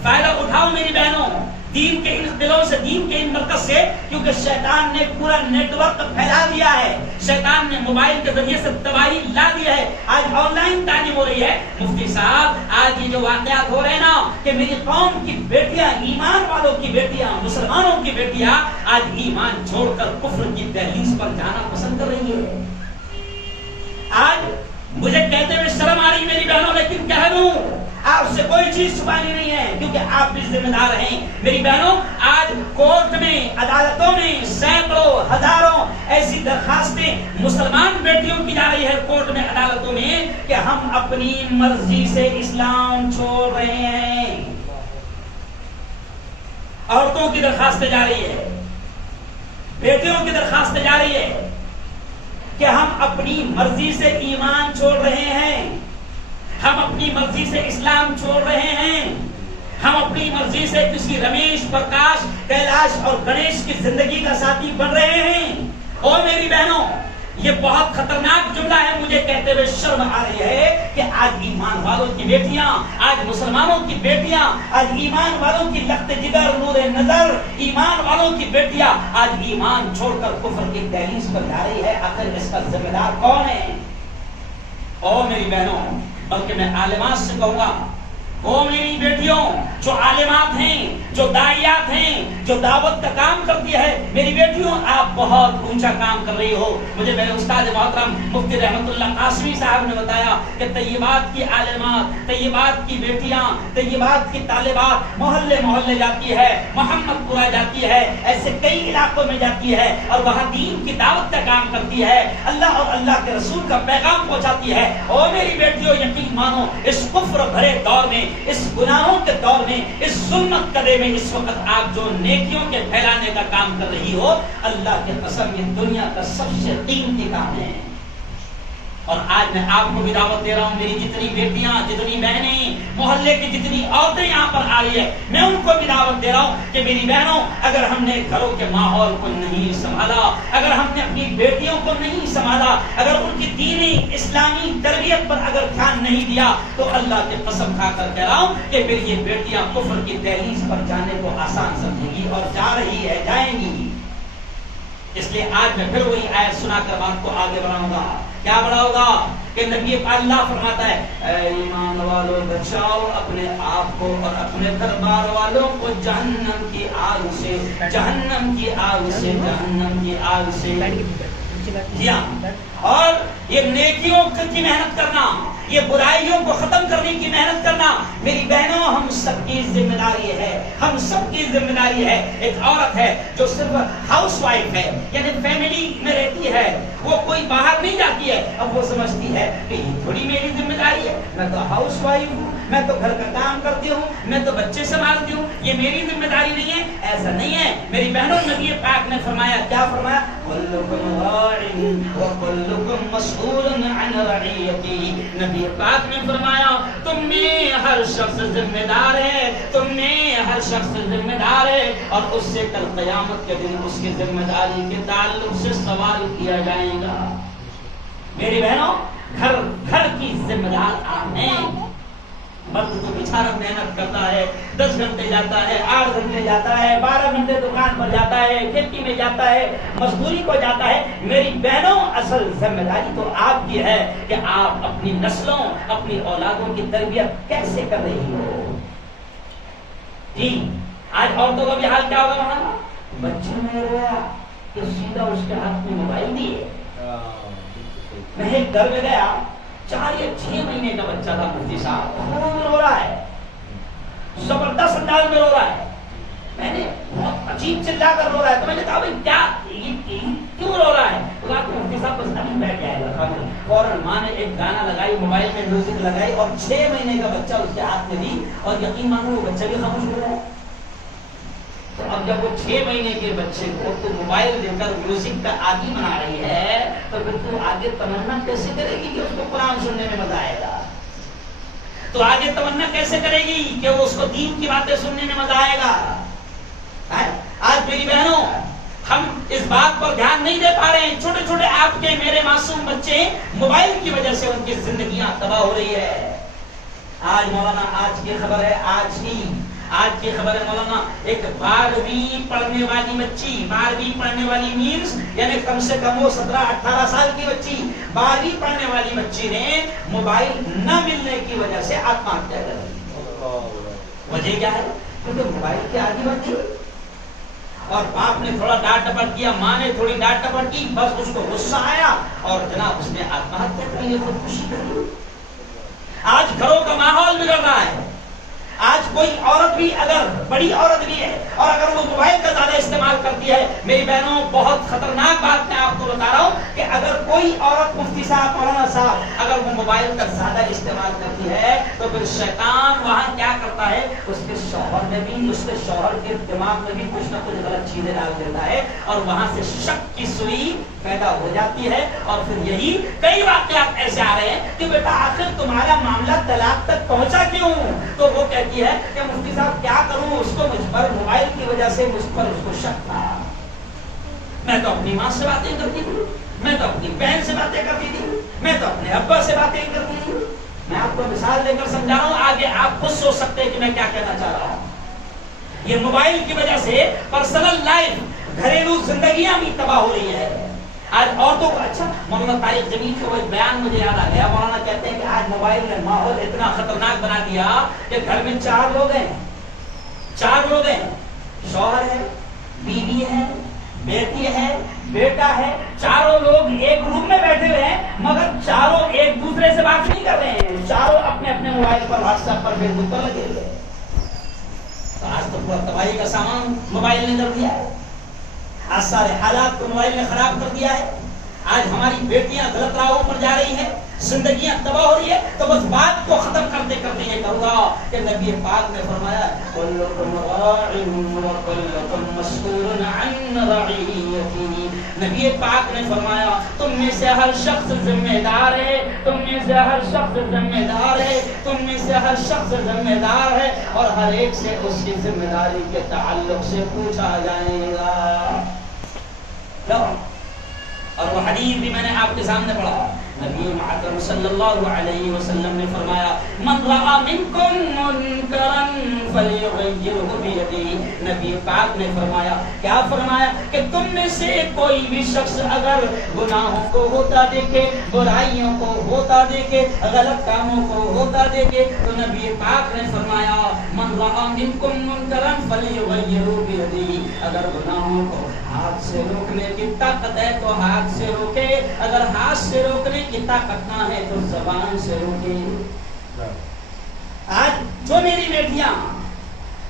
فائدہ اٹھاؤ میری بہنوں دین کے ان دلوں سے، دین کے ان مرکز سے، کیونکہ شیطان نے پورا نیٹ ورک پھیلا دیا ہے، شیطان نے موبائل کے ذریعے سے تباہی لا دیا ہے۔ آج آن لائن تعلیم ہو رہی ہے۔ مفتی صاحب آج یہ جو واقعات ہو رہے ہیں نا کہ میری قوم کی بیٹیاں، ایمان والوں کی بیٹیاں، مسلمانوں کی بیٹیاں آج ایمان چھوڑ کر کفر کی دہلیز پر جانا پسند کر رہی ہے۔ آج مجھے کہتے ہوئے شرم آ رہی میری بہنوں، لیکن کہہ دوں آپ سے کوئی چیز چھپانی نہیں ہے کیونکہ آپ بھی ذمہ دار ہیں۔ میری بہنوں آج کورٹ میں، عدالتوں میں سینکڑوں ہزاروں ایسی درخواستیں مسلمان بیٹیوں کی جا رہی ہے کورٹ میں، عدالتوں میں، کہ ہم اپنی مرضی سے اسلام چھوڑ رہے ہیں۔ عورتوں کی درخواستیں جا رہی ہے، بیٹیوں کی درخواستیں جا رہی ہے کہ ہم اپنی مرضی سے ایمان چھوڑ رہے ہیں، ہم اپنی مرضی سے اسلام چھوڑ رہے ہیں، ہم اپنی مرضی سے کسی رمیش، پرکاش، کیلاش اور گنیش کی زندگی کا ساتھی بن رہے ہیں۔ او میری بہنوں، یہ بہت خطرناک جملہ ہے، مجھے کہتے ہوئے شرم آ رہی ہے کہ آج ایمان والوں کی بیٹیاں، آج مسلمانوں کی بیٹیاں، آج ایمان والوں کی لخت جگر، نور نظر، ایمان والوں کی بیٹیاں آج ایمان چھوڑ کر کفر کی دہلیز پر جا رہی ہے۔ آخر اس کا ذمہ دار کون ہے؟ او میری بہنوں، بلکہ میں عالمات سے کہوں گا، او میری بیٹیوں جو عالمات ہیں، جو داعیات ہیں، جو دعوت کا کام کرتی ہے، میری بیٹیوں آپ بہت اونچا کام کر رہی ہو۔ مجھے میرے استاد محترم مفتی رحمت اللہ قاسمی صاحب نے بتایا کہ طیبات کی عالمات، طیبات کی بیٹیاں، طیبات کی طالبات محلے محلے جاتی ہے، محمد پورہ جاتی ہے، ایسے کئی علاقوں میں جاتی ہے اور وہاں دین کی دعوت کا کام کرتی ہے، اللہ اور اللہ کے رسول کا پیغام پہنچاتی ہے۔ او میری بیٹیوں یقین مانو، اس کفر بھرے دور میں، اس گناہوں کے دور میں، اس ظلمت کدے میں اس وقت آپ جو نیکیوں کے پھیلانے کا کام کر رہی ہو، اللہ کی قسم یہ دنیا کا سب سے قیمتی کام ہے۔ اور آج میں آپ کو بھی دعوت دے رہا ہوں، میری جتنی بیٹیاں، جتنی بہنیں، محلے کی جتنی عورتیں یہاں پر آ رہی ہے، میں ان کو بھی دعوت دے رہا ہوں کہ میری بہنوں اگر ہم نے گھروں کے ماحول کو نہیں سنبھالا، اگر ہم نے اپنی بیٹیوں کو نہیں سنبھالا، اگر ان کی دینی اسلامی تربیت پر اگر دھیان نہیں دیا، تو اللہ کی قسم کھا کر کہہ رہا ہوں کہ پھر یہ بیٹیاں کفر کی دہلیز پر جانے کو آسان سمجھیں گی اور جا رہی ہے، جائیں گی۔ اس لیے آج میں پھر وہی آیت سنا کر بات کو آگے بڑھاؤں گا۔ کیا بڑھاؤں گا کہ نبی اللہ فرماتا ہے، اے ایمان والوں بچاؤ اپنے آپ کو اور اپنے دربار والوں کو جہنم کی آگ سے، جہنم کی آگ سے، جہنم کی آگ سے۔ جی ہاں، اور یہ نیکیوں کی محنت کرنا، یہ برائیوں کو ختم کرنے کی محنت کرنا، میری بہنوں ہم سب کی ذمہ داری ہے، ہم سب کی ذمہ داری ہے۔ ایک عورت ہے جو صرف ہاؤس وائف ہے، یعنی فیملی میں رہتی ہے، وہ کوئی باہر نہیں جاتی ہے، اب وہ سمجھتی ہے کہ یہ تھوڑی میری ذمہ داری ہے، میں تو ہاؤس وائف ہوں، میں تو گھر کا کام کرتی ہوں، میں تو بچے سنبھالتی ہوں، یہ میری ذمہ داری نہیں ہے۔ ایسا نہیں ہے میری بہنوں، نبی پاک نے فرمایا، کیا فرمایا؟ کلکم راع وکلکم مسئول عن رعیتہ۔ نبی پاک نے فرمایا تم میں ہر شخص ذمہ دار ہے، تم میں ہر شخص ذمہ دار ہے، اور اس سے کل قیامت کے دن اس کی ذمہ داری کے تعلق سے سوال کیا جائے گا۔ میری بہنوں گھر کی ذمہ دار آپ ہیں، مرد تو بیچارہ محنت کرتا ہے، 10 گھنٹے جاتا ہے، 8 گھنٹے جاتا ہے، 12 گھنٹے دکان پر جاتا ہے، کھیتی میں جاتا ہے، مزدوری کو جاتا ہے۔ میری بہنوں، اصل ذمہ داری تو آپ کی ہے کہ آپ اپنی نسلوں، اپنی اولادوں کی تربیت کیسے کر رہی ہو۔ جی آج عورتوں کا بھی حال کیا ہوگا وہاں؟ بچے میں رویا کہ سیدھا اس کے ہاتھ میں موبائل دیے۔ میں ایک گھر میں گیا، 4 یا 6 مہینے کا بچہ تھا، مفتی صاحب خوب رو رہا ہے، زبردست انداز میں رو رہا ہے۔ میں نے بہت عجیب چلا کر رو رہا ہے، تو میں نے کہا بھائی کیا کیوں رو رہا ہے؟ تو کہا کہ مفتی صاحب بس ابھی بیٹھ جائے گا۔ فوراً ماں نے ایک گانا لگائی، موبائل میں میوزک لگائی اور 6 مہینے کا بچہ اس کے ہاتھ میں دی، اور یقین مانو وہ بچہ بھی خاموش ہو رہا ہے۔ تو اب جب وہ 6 مہینے کے بچے کو تو موبائل دے کر میوزک کا عادی بنا رہی ہے، تو پھر تو آگے تمنا کیسے کرے گی کہ اس کو قرآن سننے میں مزہ آئے گا؟ تو آگے تمنا کیسے کرے گی کہ وہ اس کو دین کی باتیں سننے میں مزہ آئے گا؟ آج میری بہنوں، ہم اس بات پر دھیان نہیں دے پا رہے ہیں۔ چھوٹے چھوٹے آپ کے میرے معصوم بچے، موبائل کی وجہ سے ان کی زندگیاں تباہ ہو رہی ہے۔ آج مولانا، آج کی خبر ہے، آج کی خبر ہے مولانا، ایک 12ویں پڑھنے والی بچی، 12ویں پڑھنے والی مینس یعنی کم سے کم وہ 17-18 سال کی بچی، 12ویں پڑھنے والی بچی نے موبائل نہ ملنے کی وجہ سے آتما ہتیا کر لی۔ وجہ کیا ہے؟ کیونکہ موبائل کے عادی بن گئی، اور باپ نے تھوڑا ڈانٹ ڈپٹ کیا، ماں نے تھوڑی ڈانٹ ڈپٹ کی، بس اس کو غصہ آیا اور جناب اس نے آتما ہتیا کر لی، خودکشی کر لی۔ آج گھروں کا ماحول بگڑ رہا ہے۔ آج کوئی عورت بھی، اگر بڑی عورت بھی ہے اور اگر وہ موبائل کا زیادہ استعمال کرتی ہے، میری بہنوں بہت خطرناک بات میں آپ کو بتا رہا ہوں کہ اگر کوئی عورت، مفتی صاحب، مولانا صاحب، اگر وہ موبائل کا زیادہ استعمال کرتی ہے تو پھر شیطان وہاں کیا کرتا ہے، اس کے شوہر میں بھی، اس کے شوہر کے دماغ میں بھی کچھ نہ کچھ غلط چیزیں ڈال دیتا ہے، اور وہاں سے شک کی سوئی پیدا ہو جاتی ہے، اور پھر یہی کئی واقعات ایسے آ رہے ہیں کہ بیٹا آخر تمہارا معاملہ طلاق تک پہنچا کیوں؟ تو وہ کہتی ہے کہ مفتی صاحب کیا کروں، اس کو مجھ پر موبائل کی وجہ سے مجھ پر اس کو شک تھا۔ میں تو اپنی ماں سے باتیں کرتی تھی، میں تو اپنی بہن سے باتیں کرتی تھی، میں تو اپنے ابا سے باتیں کرتی تھی۔ میں آپ کو مثال دے کر سمجھا رہا ہوں، آگے آپ خود سوچ سکتے ہیں کہ میں کیا کہنا چاہ رہا ہوں۔ یہ موبائل کی وجہ سے پرسنل لائف، گھریلو زندگیاں بھی تباہ ہو رہی ہے۔ آج عورتوں کو، اچھا مولانا طارق جمیل کا وہ ایک بیان مجھے یاد آ گیا، مولانا کہتے ہیں کہ آج موبائل نے ماحول اتنا خطرناک بنا دیا کہ گھر میں 4 لوگ ہیں، 4 لوگ ہیں، شوہر ہے، بیوی ہے، بیٹی ہے، بیٹا ہے، چاروں لوگ ایک روم میں بیٹھے ہوئے ہیں، مگر چاروں ایک دوسرے سے بات نہیں کر رہے ہیں، چاروں اپنے اپنے موبائل پر، واٹس ایپ پر، فیس بک پر لگے ہوئے ہیں۔ تو آج تو پورا تباہی کا سامان موبائل نے کر دیا ہے، آج سارے حالات کو موبائل نے خراب کر دیا ہے۔ آج ہماری بیٹیاں غلط راہوں پر جا رہی ہیں، زندگیاں تباہ ہو رہی ہے۔ تو بس بات کو ختم کرتے کرتے یہ کہوں گا کہ نبی پاک نے فرمایا کلکم راع وکلکم مسئول عن رعیتہ۔ نبی پاک نے فرمایا تم میں سے ہر شخص ذمہ دار ہے، تم میں سے ہر شخص ذمہ دار ہے، تم میں سے ہر شخص ذمہ دار ہے، اور ہر ایک سے اس کی ذمہ داری کے تعلق سے پوچھا جائے گا۔ اور وہ حدیث بھی میں نے آپ کے سامنے پڑھا، نبی محترم صلی اللہ علیہ وسلم نے فرمایا من رأى منکم منکرا فلیغیرہ بیدہ۔ نبی پاک نے فرمایا، کیا فرمایا کہ تم میں سے کوئی بھی شخص اگر گناہوں کو ہوتا دیکھے، برائیوں کو ہوتا دیکھے، غلط کاموں کو ہوتا دیکھے، تو نبی پاک نے فرمایا من رأى منکم منکرا فلیغیرہ بیدہ۔ اگر گناہوں کو ہاتھ سے روکنے کی طاقت ہے تو ہاتھ سے روکے، اگر ہاتھ سے روکنے کی طاقت نہ ہے تو زبان سے روکے۔ آج جو میری بیٹیاں،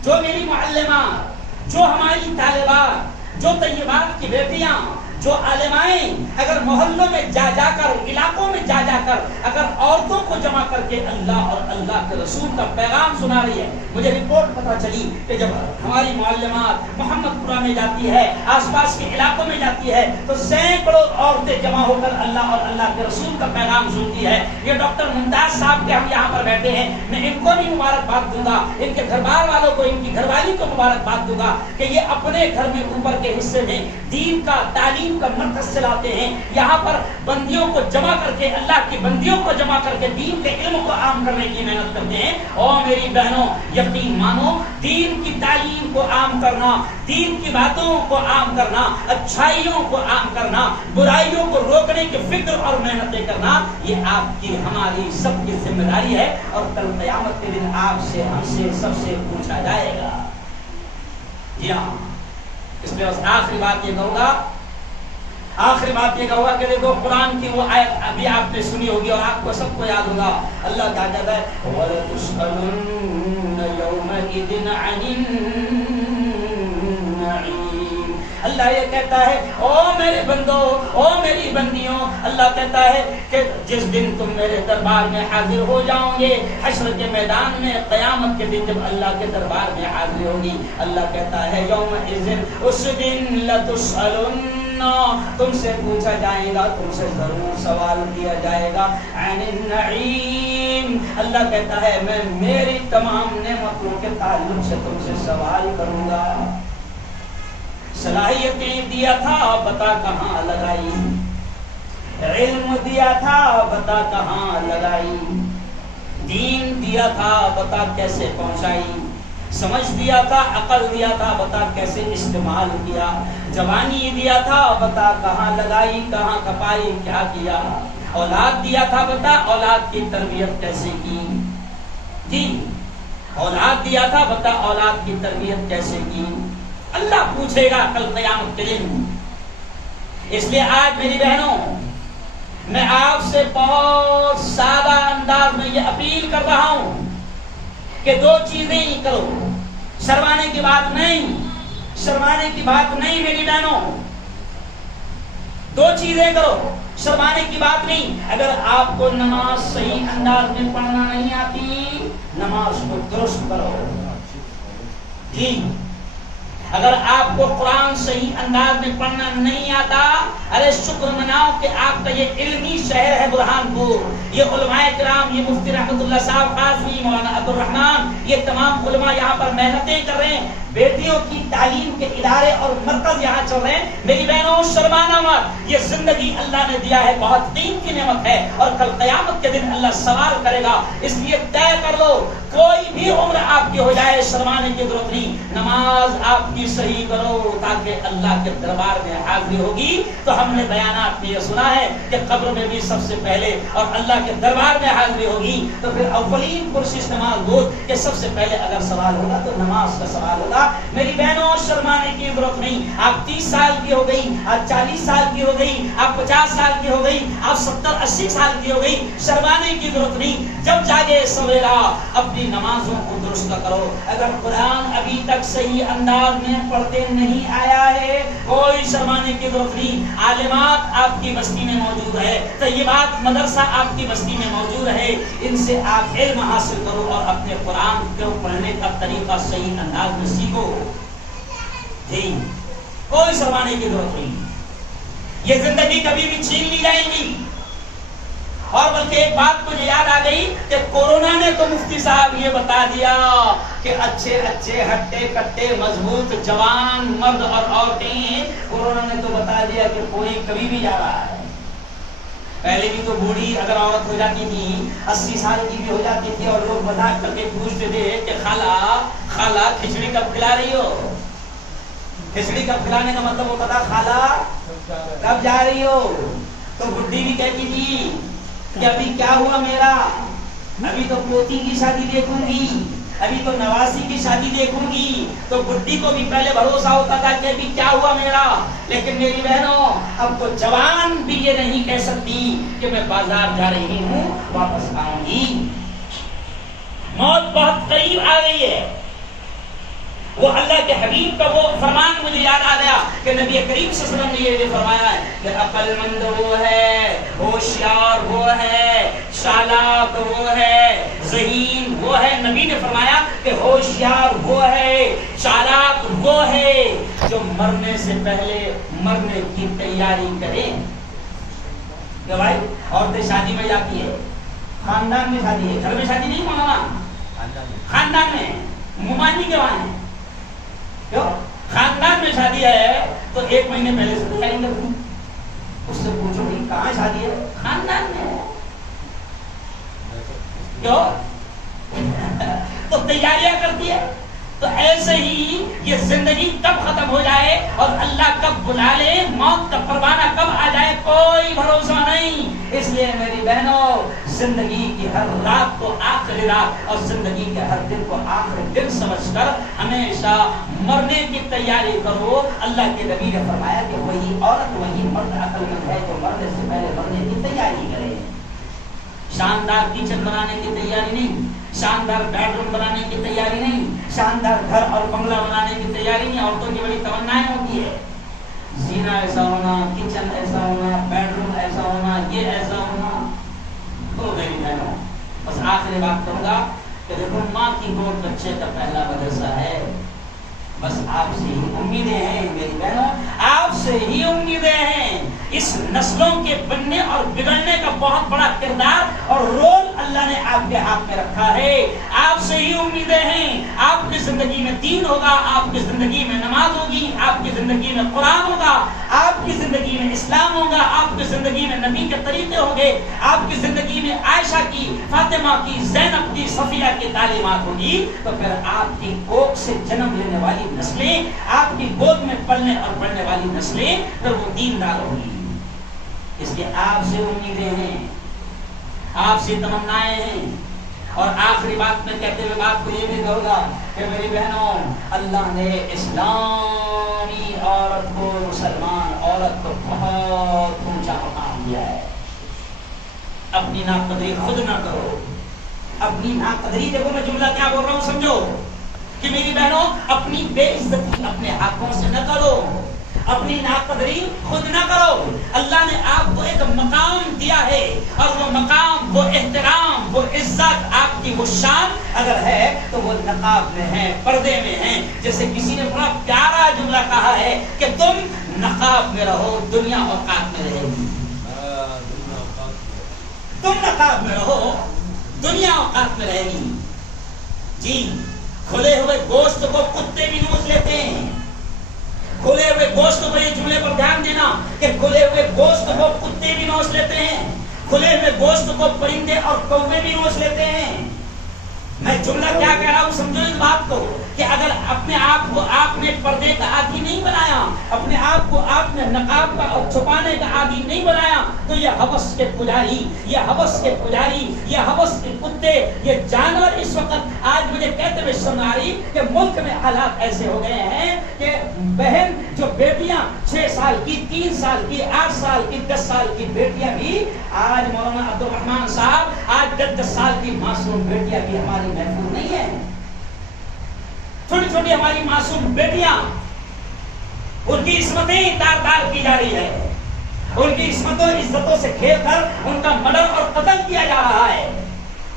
جو میری معلمات، جو ہماری طالبات، جو طیبات کی بیٹیاں، جو عالمائیں اگر محلوں میں جا جا کر، علاقوں میں جا جا کر اگر عورتوں کو جمع کر کے اللہ اور اللہ کے رسول کا پیغام سنا رہی ہے، مجھے رپورٹ پتہ چلی کہ جب ہماری معلمات محمد پورہ میں جاتی ہے، آس پاس کے علاقوں میں جاتی ہے، تو سینکڑوں عورتیں جمع ہو کر اللہ اور اللہ کے رسول کا پیغام سنتی ہے. یہ ڈاکٹر ممتاز صاحب کے ہم یہاں پر بیٹھے ہیں, میں ان کو بھی مبارکباد دوں گا, ان کے گھر بار والوں کو, ان کی گھر والی کو مبارکباد دوں گا کہ یہ اپنے گھر میں اوپر کے حصے میں دین کا تعلیم کا مرکز چلاتے ہیں. یہاں پر بندیوں کو جمع کر کے, اللہ کی بندیوں کو جمع کر کے دین کے علم کو عام کرنے کی محنت کرتے ہیں. اور میری بہنوں یقین مانو, دین کی تعلیم کو عام کرنا, دین کی باتوں کو عام کرنا, اچھائیوں کو عام کرنا, برائیوں کو روکنے کی فکر اور محنتیں کرنا, یہ آپ کی ہماری سب کی ذمہ داری ہے. اور کل قیامت کے دن آپ سے, ہم سے, سب سے پوچھا جائے گا. جی ہاں, اس میں بس آخری بات یہ کہوں گا, آخری بات یہ کہوں گا کہ دیکھو قرآن کی وہ آیت ابھی آپ نے سنی ہوگی اور آپ کو سب کو یاد ہوگا. اللہ کیا کہتا ہے, وَلَتُسْأَلُنَّ يَوْمَئِذٍ عَنِ النَّعِيمِ. اللہ یہ کہتا ہے او میرے بندو, او میری بندیوں, اللہ کہتا ہے کہ جس دن تم میرے دربار میں حاضر ہو جاؤ گے, حشر کے میدان میں, قیامت کے دن جب اللہ کے دربار میں حاضر ہوگی, اللہ کہتا ہے یومئذ, اس دن لتسألن, تم سے پوچھا جائے گا, تم سے ضرور سوال کیا جائے گا, عن النعیم. اللہ کہتا ہے میں میری تمام نعمتوں کے تعلق سے تم سے سوال کروں گا. صلاحیتیں دیا تھا بتا کہاں لگائی, علم دیا تھا بتا کہاں لگائی, دین دیا تھا بتا کیسے پہنچائی, سمجھ دیا تھا, عقل دیا تھا بتا کیسے استعمال کیا, جوانی دیا تھا بتا کہاں لگائی, کہاں کپائی, کیا کیا, اولاد دیا تھا بتا اولاد کی تربیت کیسے کی. جی اولاد دیا تھا بتا اولاد کی تربیت کیسے کی. اللہ پوچھے گا کل قیامت کے دن. اس لیے آج میری بہنوں میں آپ سے بہت سادہ انداز میں یہ اپیل کر رہا ہوں کہ دو چیزیں ہی کرو, شرمانے کی بات نہیں, شرمانے کی بات نہیں میری بہنوں, دو چیزیں کرو, شرمانے کی بات نہیں. اگر آپ کو نماز صحیح انداز میں پڑھنا نہیں آتی, نماز کو درست کرو. جی اگر آپ کو قرآن صحیح انداز میں پڑھنا نہیں آتا, ارے شکر مناؤ کہ آپ کا یہ علمی شہر ہے برہان پور. یہ علماء کرام, یہ مفتی رحمت اللہ صاحب, قاضی مولانا عبد الرحمان, یہ تمام علماء یہاں پر محنتیں کر رہے ہیں, بیٹیوں کی تعلیم کے ادارے اور مرکز یہاں چل رہے ہیں. میری بہنوں شرمانا مت, یہ زندگی اللہ نے دیا ہے, بہت قیمتی نعمت ہے, اور کل قیامت کے دن اللہ سوال کرے گا. اس لیے طے کر لو, کوئی بھی عمر آپ کی ہو جائے, شرمانے کی ضرورت نہیں. نماز آپ کی صحیح کرو تاکہ اللہ کے دربار میں حاضری ہوگی. تو ہم نے بیانات میں یہ سنا ہے کہ قبر میں بھی سب سے پہلے اور اللہ کے دربار میں حاضری ہوگی. تو پھر اولین پرشش نماز گو کہ سب سے پہلے اگر سوال ہوگا تو نماز کا سوال ہوگا. میری بہنوں شرمانے کی ضرورت نہیں. آپ 30 سال کی ہو گئی, آپ 40 سال کی ہو گئی, آپ 50 سال کی ہو گئی, آپ 70-80 سال کی ہو گئی, شرمانے کی ضرورت نہیں. جب جاگے سویرا اپنی نمازوں کو درست کرو. اگر قرآن ابھی تک صحیح انداز میں پڑھتے نہیں آیا ہے, کوئی شرمانے کی ضرورت نہیں. عالمات آپ کی بستی میں موجود ہے, طیبات مدرسہ آپ کی بستی میں موجود ہے, ان سے آپ علم حاصل کرو اور اپنے قرآن کو پڑھنے کا طریقہ صحیح انداز میں سیکھو. جی کوئی شرمانے کی ضرورت نہیں. یہ زندگی کبھی بھی چھین لی جائے گی. اور بلکہ ایک بات مجھے یاد آ گئی کہ کورونا نے تو مفتی صاحب یہ بتا دیا کہ اچھے اچھے ہٹے کٹے مضبوط جوان مرد اور عورتیں, کورونا نے تو بتا دیا کہ کوئی کبھی بھی جا رہا ہے. پہلے بھی تو بوڑھی اگر عورت ہو جاتی تھی 80 سال کی بھی ہو جاتی تھی اور لوگ مذاق کر کے پوچھتے تھے کہ خالہ کھچڑی کب کھلا رہی ہو. کھچڑی کب کھلانے کا مطلب ہوتا تھا خالہ کب جا رہی ہو. تو بڈھی بھی کہتی تھی کہ ابھی کیا ہوا میرا, ابھی تو پوتی کی شادی دیکھوں گی, ابھی تو نواسی کی شادی دیکھوں گی. تو بڈھی کو بھی پہلے بھروسہ ہوتا تھا کہ ابھی کیا ہوا میرا. لیکن میری بہنوں اب تو جوان بھی یہ نہیں کہہ سکتی کہ میں بازار جا رہی ہوں واپس آؤں گی. موت بہت قریب آ گئی ہے. وہ اللہ کے حبیب کا وہ فرمان مجھے یاد آ گیا کہ نبی کریم صلی اللہ علیہ وسلم نے یہ فرمایا ہے کہ عقل مند وہ ہے, ہوشیار وہ ہے, چالاک وہ ہے, ذہین وہ ہے. نبی نے فرمایا کہ ہوشیار وہ ہے, چالاک وہ ہے جو مرنے سے پہلے مرنے کی تیاری کرے. کہ بھائی عورتیں شادی میں جاتی ہے، خاندان میں شادی ہے، گھر میں شادی نہیں مولانا، خاندان میں ممانی کے وہاں ہے، کیوں خاندان میں شادی ہے تو 1 مہینے پہلے سے تیاری کرتی، اس سے پوچھو بھائی کہاں شادی ہے؟ خاندان میں ہے، کیوں تو تیاریاں کرتی ہے۔ تو ایسے ہی یہ زندگی کب ختم ہو جائے اور اللہ کب بلا لے، موت کا پروانہ کب آ جائے، کوئی بھروسہ نہیں۔ اس لیے میری بہنوں، زندگی کی ہر رات کو آخری رات اور زندگی کے ہر دن کو آخری دن سمجھ کر ہمیشہ مرنے کی تیاری کرو۔ اللہ کے نبی نے فرمایا کہ وہی عورت وہی مرد عقل مند ہے جو مرنے سے پہلے مرنے کی تیاری کرے۔ شاندار کچن بنانے کی تیاری نہیں، شاندار بیڈ روم بنانے کی تیاری نہیں، شاندار گھر اور بنگلہ بنانے کی تیاری نہیں۔ عورتوں کی بڑی تمنائیں ہوتی ہے، زینہ ایسا ہونا، کچن ایسا ہونا، بیڈ روم ایسا ہونا، یہ ایسا ہونا۔ تو میری بہنوں بس آخری بات کروں گا کہ دیکھو، ماں کی گود بچے کا پہلا مدرسہ ہے۔ بس آپ سے ہی امیدیں ہیں میری بہنوں، آپ سے ہی امیدیں ہیں۔ اس نسلوں کے بننے اور بگڑنے کا بہت بڑا کردار اور رول اللہ نے آپ کے ہاتھ میں رکھا ہے۔ آپ سے ہی امیدیں ہیں۔ آپ کی زندگی میں دین ہوگا، آپ کی زندگی میں نماز ہوگی، آپ کی زندگی میں قرآن ہوگا، آپ کی زندگی میں اسلام ہوگا، آپ کی زندگی میں نبی کے طریقے ہوں گے، آپ کی زندگی میں عائشہ کی، فاطمہ کی، زینب کی، صفیہ کی تعلیمات ہوگی۔ تو پھر آپ کی کوکھ سے جنم لینے والی نسلیں، آپ کی گود میں پلنے اور بڑھنے والی نسلیں پھر وہ دیندار ہوگی۔ اس لیے آپ سے امیدیں ہیں، آپ سے تمنائیں ہیں۔ اور آخری بات میں کہتے ہوئے بات کو یہ بھی کہوں گا کہ میری بہنوں، اللہ نے اسلامی عورت کو، مسلمان عورت کو بہت اونچا مقام دیا ہے۔ اپنی ناقدری خود نہ کرو، اپنی ناقدری، دیکھو میں جملہ کیا بول رہا ہوں سمجھو کہ میری بہنوں، اپنی بے عزتی اپنے ہاتھوں سے نہ کرو، اپنی ناقدری خود نہ کرو۔ اللہ نے آپ کو ایک مقام دیا ہے اور وہ مقام، وہ احترام، وہ عزت، آپ کی وہ شان اگر ہے تو وہ نقاب میں ہے، پردے میں ہے۔ جیسے کسی نے بڑا پیارا جملہ کہا ہے کہ تم نقاب میں رہو، دنیا اوقات میں رہے گی۔ تم نقاب میں رہو، دنیا اوقات میں رہے گی۔ جی، کھلے ہوئے گوشت کو کتے بھی نوچ لیتے ہیں، کھلے ہوئے گوشت پر، یہ جملے پر دھیان دینا کہ کھلے ہوئے گوشت کو کتے بھی نوچ لیتے ہیں، کھلے ہوئے گوشت کو پرندے اور کوے بھی نوچ لیتے ہیں۔ میں جملہ کیا کہہ رہا ہوں سمجھو اس بات کو کہ اگر اپنے آپ کو آپ نے پردے کا عادی نہیں بنایا، اپنے آپ کو آپ نے نقاب کا اور چھپانے کا عادی نہیں بنایا، تو یہ ہوس کے پجاری، یہ ہوس کے پجاری، یہ ہوس کے کتے، یہ جانور اس وقت آج مجھے کہتے ہوئے سن آ رہی کہ ملک میں حالات ایسے ہو گئے ہیں کہ بہن جو بیٹیاں 6 سال کی، 3 سال کی، 8 سال کی، 10 سال کی بیٹیاں بھی آج مولانا عبد الرحمان صاحب، آج 10 سال کی معصوم بیٹیاں بھی ہماری محفوظ نہیں ہیں۔ چھوٹی چھوٹی ہماری معصوم بیٹیاں، ان کی عصمتیں تار کی جا رہی ہے، ان کی عزتوں سے کھیل کر ان کا مرڈر اور قتل کیا جا رہا ہے۔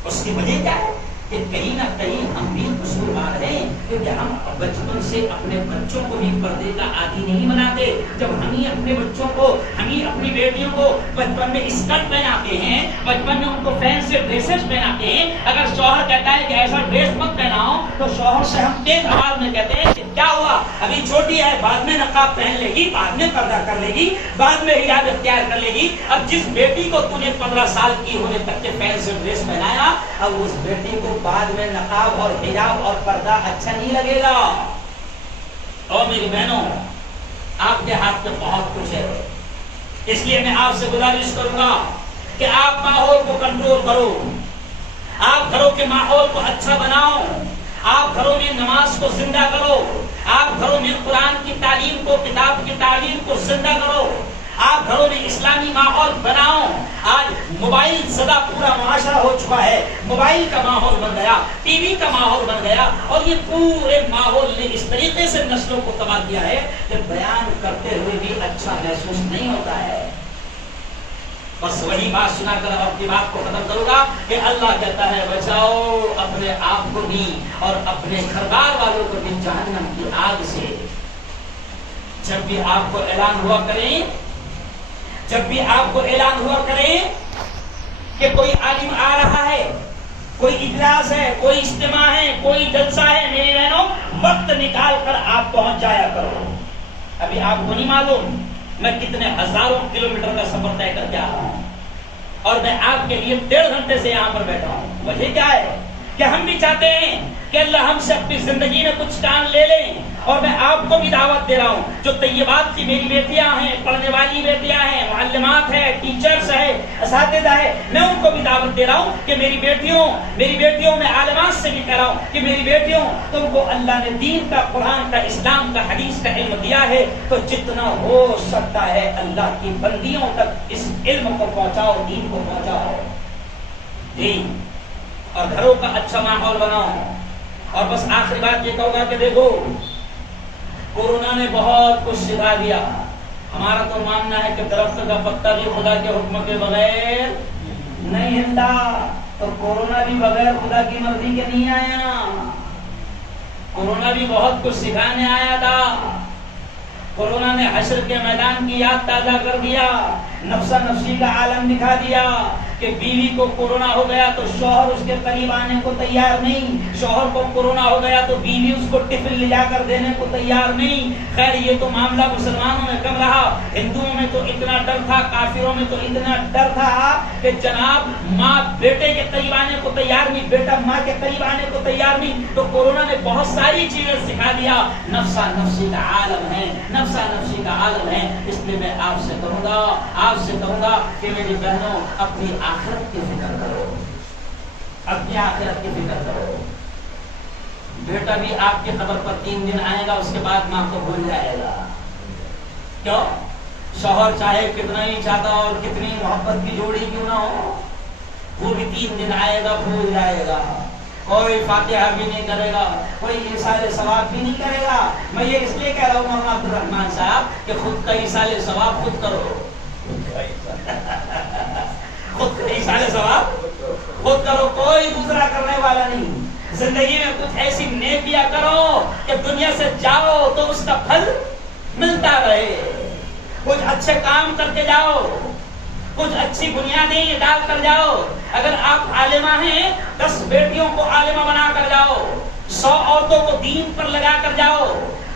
اس کی وجہ کیا ہے کہ کہیں نہ کہیں ہم بھی قصوروار ہیں، کیونکہ ہم بچپن سے اپنے بچوں کو بھی پردے کا عادی نہیں بناتے۔ جب ہم ہی اپنے بچوں کو، ہم ہی اپنی بیٹیوں کو بچپن میں اسکرٹ پہناتے ہیں، بچپن میں ان کو فینسی ڈریسز پہناتے ہیں، اگر شوہر کہتا ہے کہ ایسا ڈریس مت پہناؤ تو شوہر سے ہم تیز آواز میں کہتے ہیں کہ کیا ہوا، ابھی چھوٹی ہے، بعد میں نقاب پہن لے گی، بعد میں پردہ کر لے گی، بعد میں حجاب اختیار کر لے گی۔ اب جس بیٹی کو تو نے 15 سال کی ہونے تک کے فینسی ڈریس پہنایا، اب اس بیٹی کو بعد میں نقاب اور حجاب اور پردہ اچھا نہیں لگے گا۔ اور میری بہنوں، آپ کے ہاتھ میں بہت کچھ ہے، اس لیے میں آپ سے گزارش کروں گا کہ آپ ماحول کو کنٹرول کرو، آپ گھروں کے ماحول کو اچھا بناؤ، آپ گھروں میں نماز کو زندہ کرو، آپ گھروں میں قرآن کی تعلیم کو، کتاب کی تعلیم کو زندہ کرو، آپ گھروں میں اسلامی ماحول بناؤ۔ آج موبائل زدہ پورا معاشرہ ہو چکا ہے، موبائل کا ماحول بن گیا، ٹی وی کا ماحول بن گیا، اور یہ پورے ماحول نے اس طریقے سے نسلوں کو تباہ کیا ہے کہ بیان کرتے ہوئے بھی اچھا محسوس نہیں ہوتا ہے۔ بس وہی بات سنا کر اپنی بات کو ختم کروں گا کہ اللہ کہتا ہے بچاؤ اپنے آپ کو بھی اور اپنے گھر بار والوں کو بھی جہنم کی آگ سے۔ جب بھی آپ کو اعلان ہوا کریں جب بھی آپ کو اعلان ہوا کرے کہ کوئی عالم آ رہا ہے، کوئی اجلاس ہے، کوئی اجتماع ہے، کوئی جلسہ ہے، میری بہنوں وقت نکال کر آپ پہنچ جایا کرو۔ ابھی آپ کو نہیں معلوم میں کتنے ہزاروں کلومیٹر کا سفر طے کر کے آ رہا ہوں، اور میں آپ کے لیے 1.5 گھنٹے سے یہاں پر بیٹھا ہوں۔ وجہ کیا ہے کہ ہم بھی چاہتے ہیں کہ اللہ ہم سے اپنی زندگی میں کچھ کام لے لیں، اور میں آپ کو بھی دعوت دے رہا ہوں، جو طیبات کی میری بیٹیاں ہیں، پڑھنے والی بیٹیاں ہیں، معلمات ہیں، ٹیچرز ہیں، اساتذہ ہیں، میں ان کو بھی دعوت دے رہا ہوں کہ میری بیٹیوں میں عالمات سے بھی کہہ رہا ہوں کہ میری بیٹیوں، تم کو اللہ نے دین کا، قرآن کا، اسلام کا، حدیث کا علم دیا ہے، تو جتنا ہو سکتا ہے اللہ کی بندیوں تک اس علم کو پہنچاؤ، دین کو پہنچاؤ جی، اور گھروں کا اچھا ماحول بناؤ۔ اور بس آخری بات یہ کہوں گا کہ دیکھو، کورونا نے بہت کچھ سکھا دیا۔ ہمارا تو ماننا ہے کہ درخت کا پتا بھی خدا کے حکم کے بغیر نہیں ہلتا، تو کورونا بھی بغیر خدا کی مرضی کے نہیں آیا، کورونا بھی بہت کچھ سکھانے آیا تھا۔ کورونا نے حشر کے میدان کی یاد تازہ کر دیا، نفسا نفسی کا عالم دکھا دیا کہ بیوی کو کورونا ہو گیا تو شوہر اس کے قریب آنے کو تیار نہیں، شوہر کو کورونا ہو گیا تو بیوی اس کو ٹفن لے جا کر دینے کو تیار نہیں۔ خیر یہ تو معاملہ مسلمانوں میں کم رہا، ہندوؤں میں تو اتنا ڈر تھا، کافروں میں تو اتنا ڈر تھا کہ جناب ماں بیٹے کے قریب آنے کو تیار نہیں، بیٹا ماں کے قریب آنے کو تیار نہیں۔ تو کورونا نے بہت ساری چیزیں سکھا دیا، نفسا نفسی کا عالم ہے، نفسا نفسی کا عالم ہے۔ اس لیے میں آپ سے کہوں گا کہ میری بہنوں اپنی آخرت کی فکر کرو، اپنی آخرت کی فکر کرو۔ بیٹا بھی آپ کی قبر پر 3 دن آئے گا، اس کے بعد ماں کو بھول جائے گا۔ کیوں؟ شوہر چاہے کتنا ہی چاہتا اور کتنی محبت کی جوڑی کیوں نہ ہو، وہ بھی 3 دن آئے گا، بھول جائے گا، کوئی فاتحہ بھی نہیں کرے گا، کوئی ایصال ثواب بھی نہیں کرے گا۔ میں یہ اس لیے کہہ رہا ہوں مولانا عبد الرحمان صاحب کہ خود کا ایصال ثواب خود کرو، خود کا ایصال ثواب خود کرو، کوئی دوسرا کرنے والا نہیں۔ زندگی میں کچھ ایسی نیکیاں کرو کہ دنیا سے جاؤ تو اس کا پھل ملتا رہے، کچھ اچھے کام کر کے جاؤ، کچھ اچھی بنیادیں ڈال کر جاؤ۔ اگر آپ عالمہ ہیں 10 بیٹیوں کو عالمہ بنا کر جاؤ، 100 عورتوں کو دین پر لگا کر جاؤ،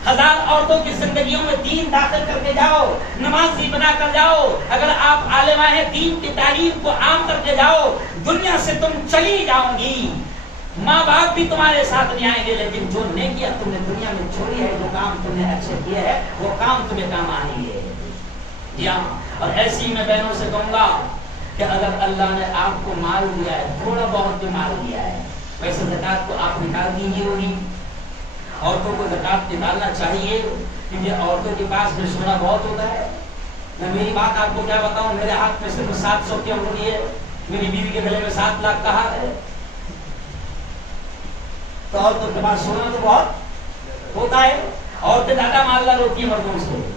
1000 عورتوں کی زندگیوں میں دین داخل کر کے جاؤ، نمازی بنا کر جاؤ۔ اگر آپ عالمہ ہیں دین کی تعلیم کو عام کر کے جاؤ، دنیا سے تم چلی جاؤ گی، ماں باپ بھی تمہارے ساتھ نہیں آئیں گے، لیکن جو نیکیاں تم نے دنیا میں چھوڑی ہے، جو کام تم نے اچھے کیے ہیں، وہ کام تمہیں کام آئیں گے۔ اور ایسی میں بہنوں سے کہوں گا کہ اگر اللہ نے آپ کو مال دیا ہے، تھوڑا بہت بھی مال دیا ہے، ویسے زکات کو آپ نکال دیجیے ہوگی۔ عورتوں کو زکات نکالنا چاہیے، کیونکہ عورتوں کے پاس بھی سونا بہت ہوتا ہے۔ میں میری بات آپ کو کیا بتاؤں، میرے ہاتھ میں صرف 700 کی انگلی ہے، میری بیوی کے گلے میں 7 لاکھ کا ہار ہے، تو عورتوں کے پاس سونا تو بہت ہوتا ہے، عورتیں زیادہ مالدار ہوتی ہیں مردوں سے۔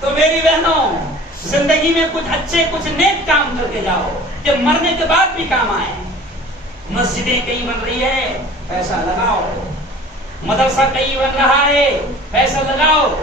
تو میری بہنوں زندگی میں کچھ اچھے کچھ نیک کام کر کے جاؤ کہ مرنے کے بعد بھی کام آئے۔ مسجدیں کئی بن رہی ہے، پیسہ لگاؤ، مدرسہ کئی بن رہا ہے، پیسہ لگاؤ،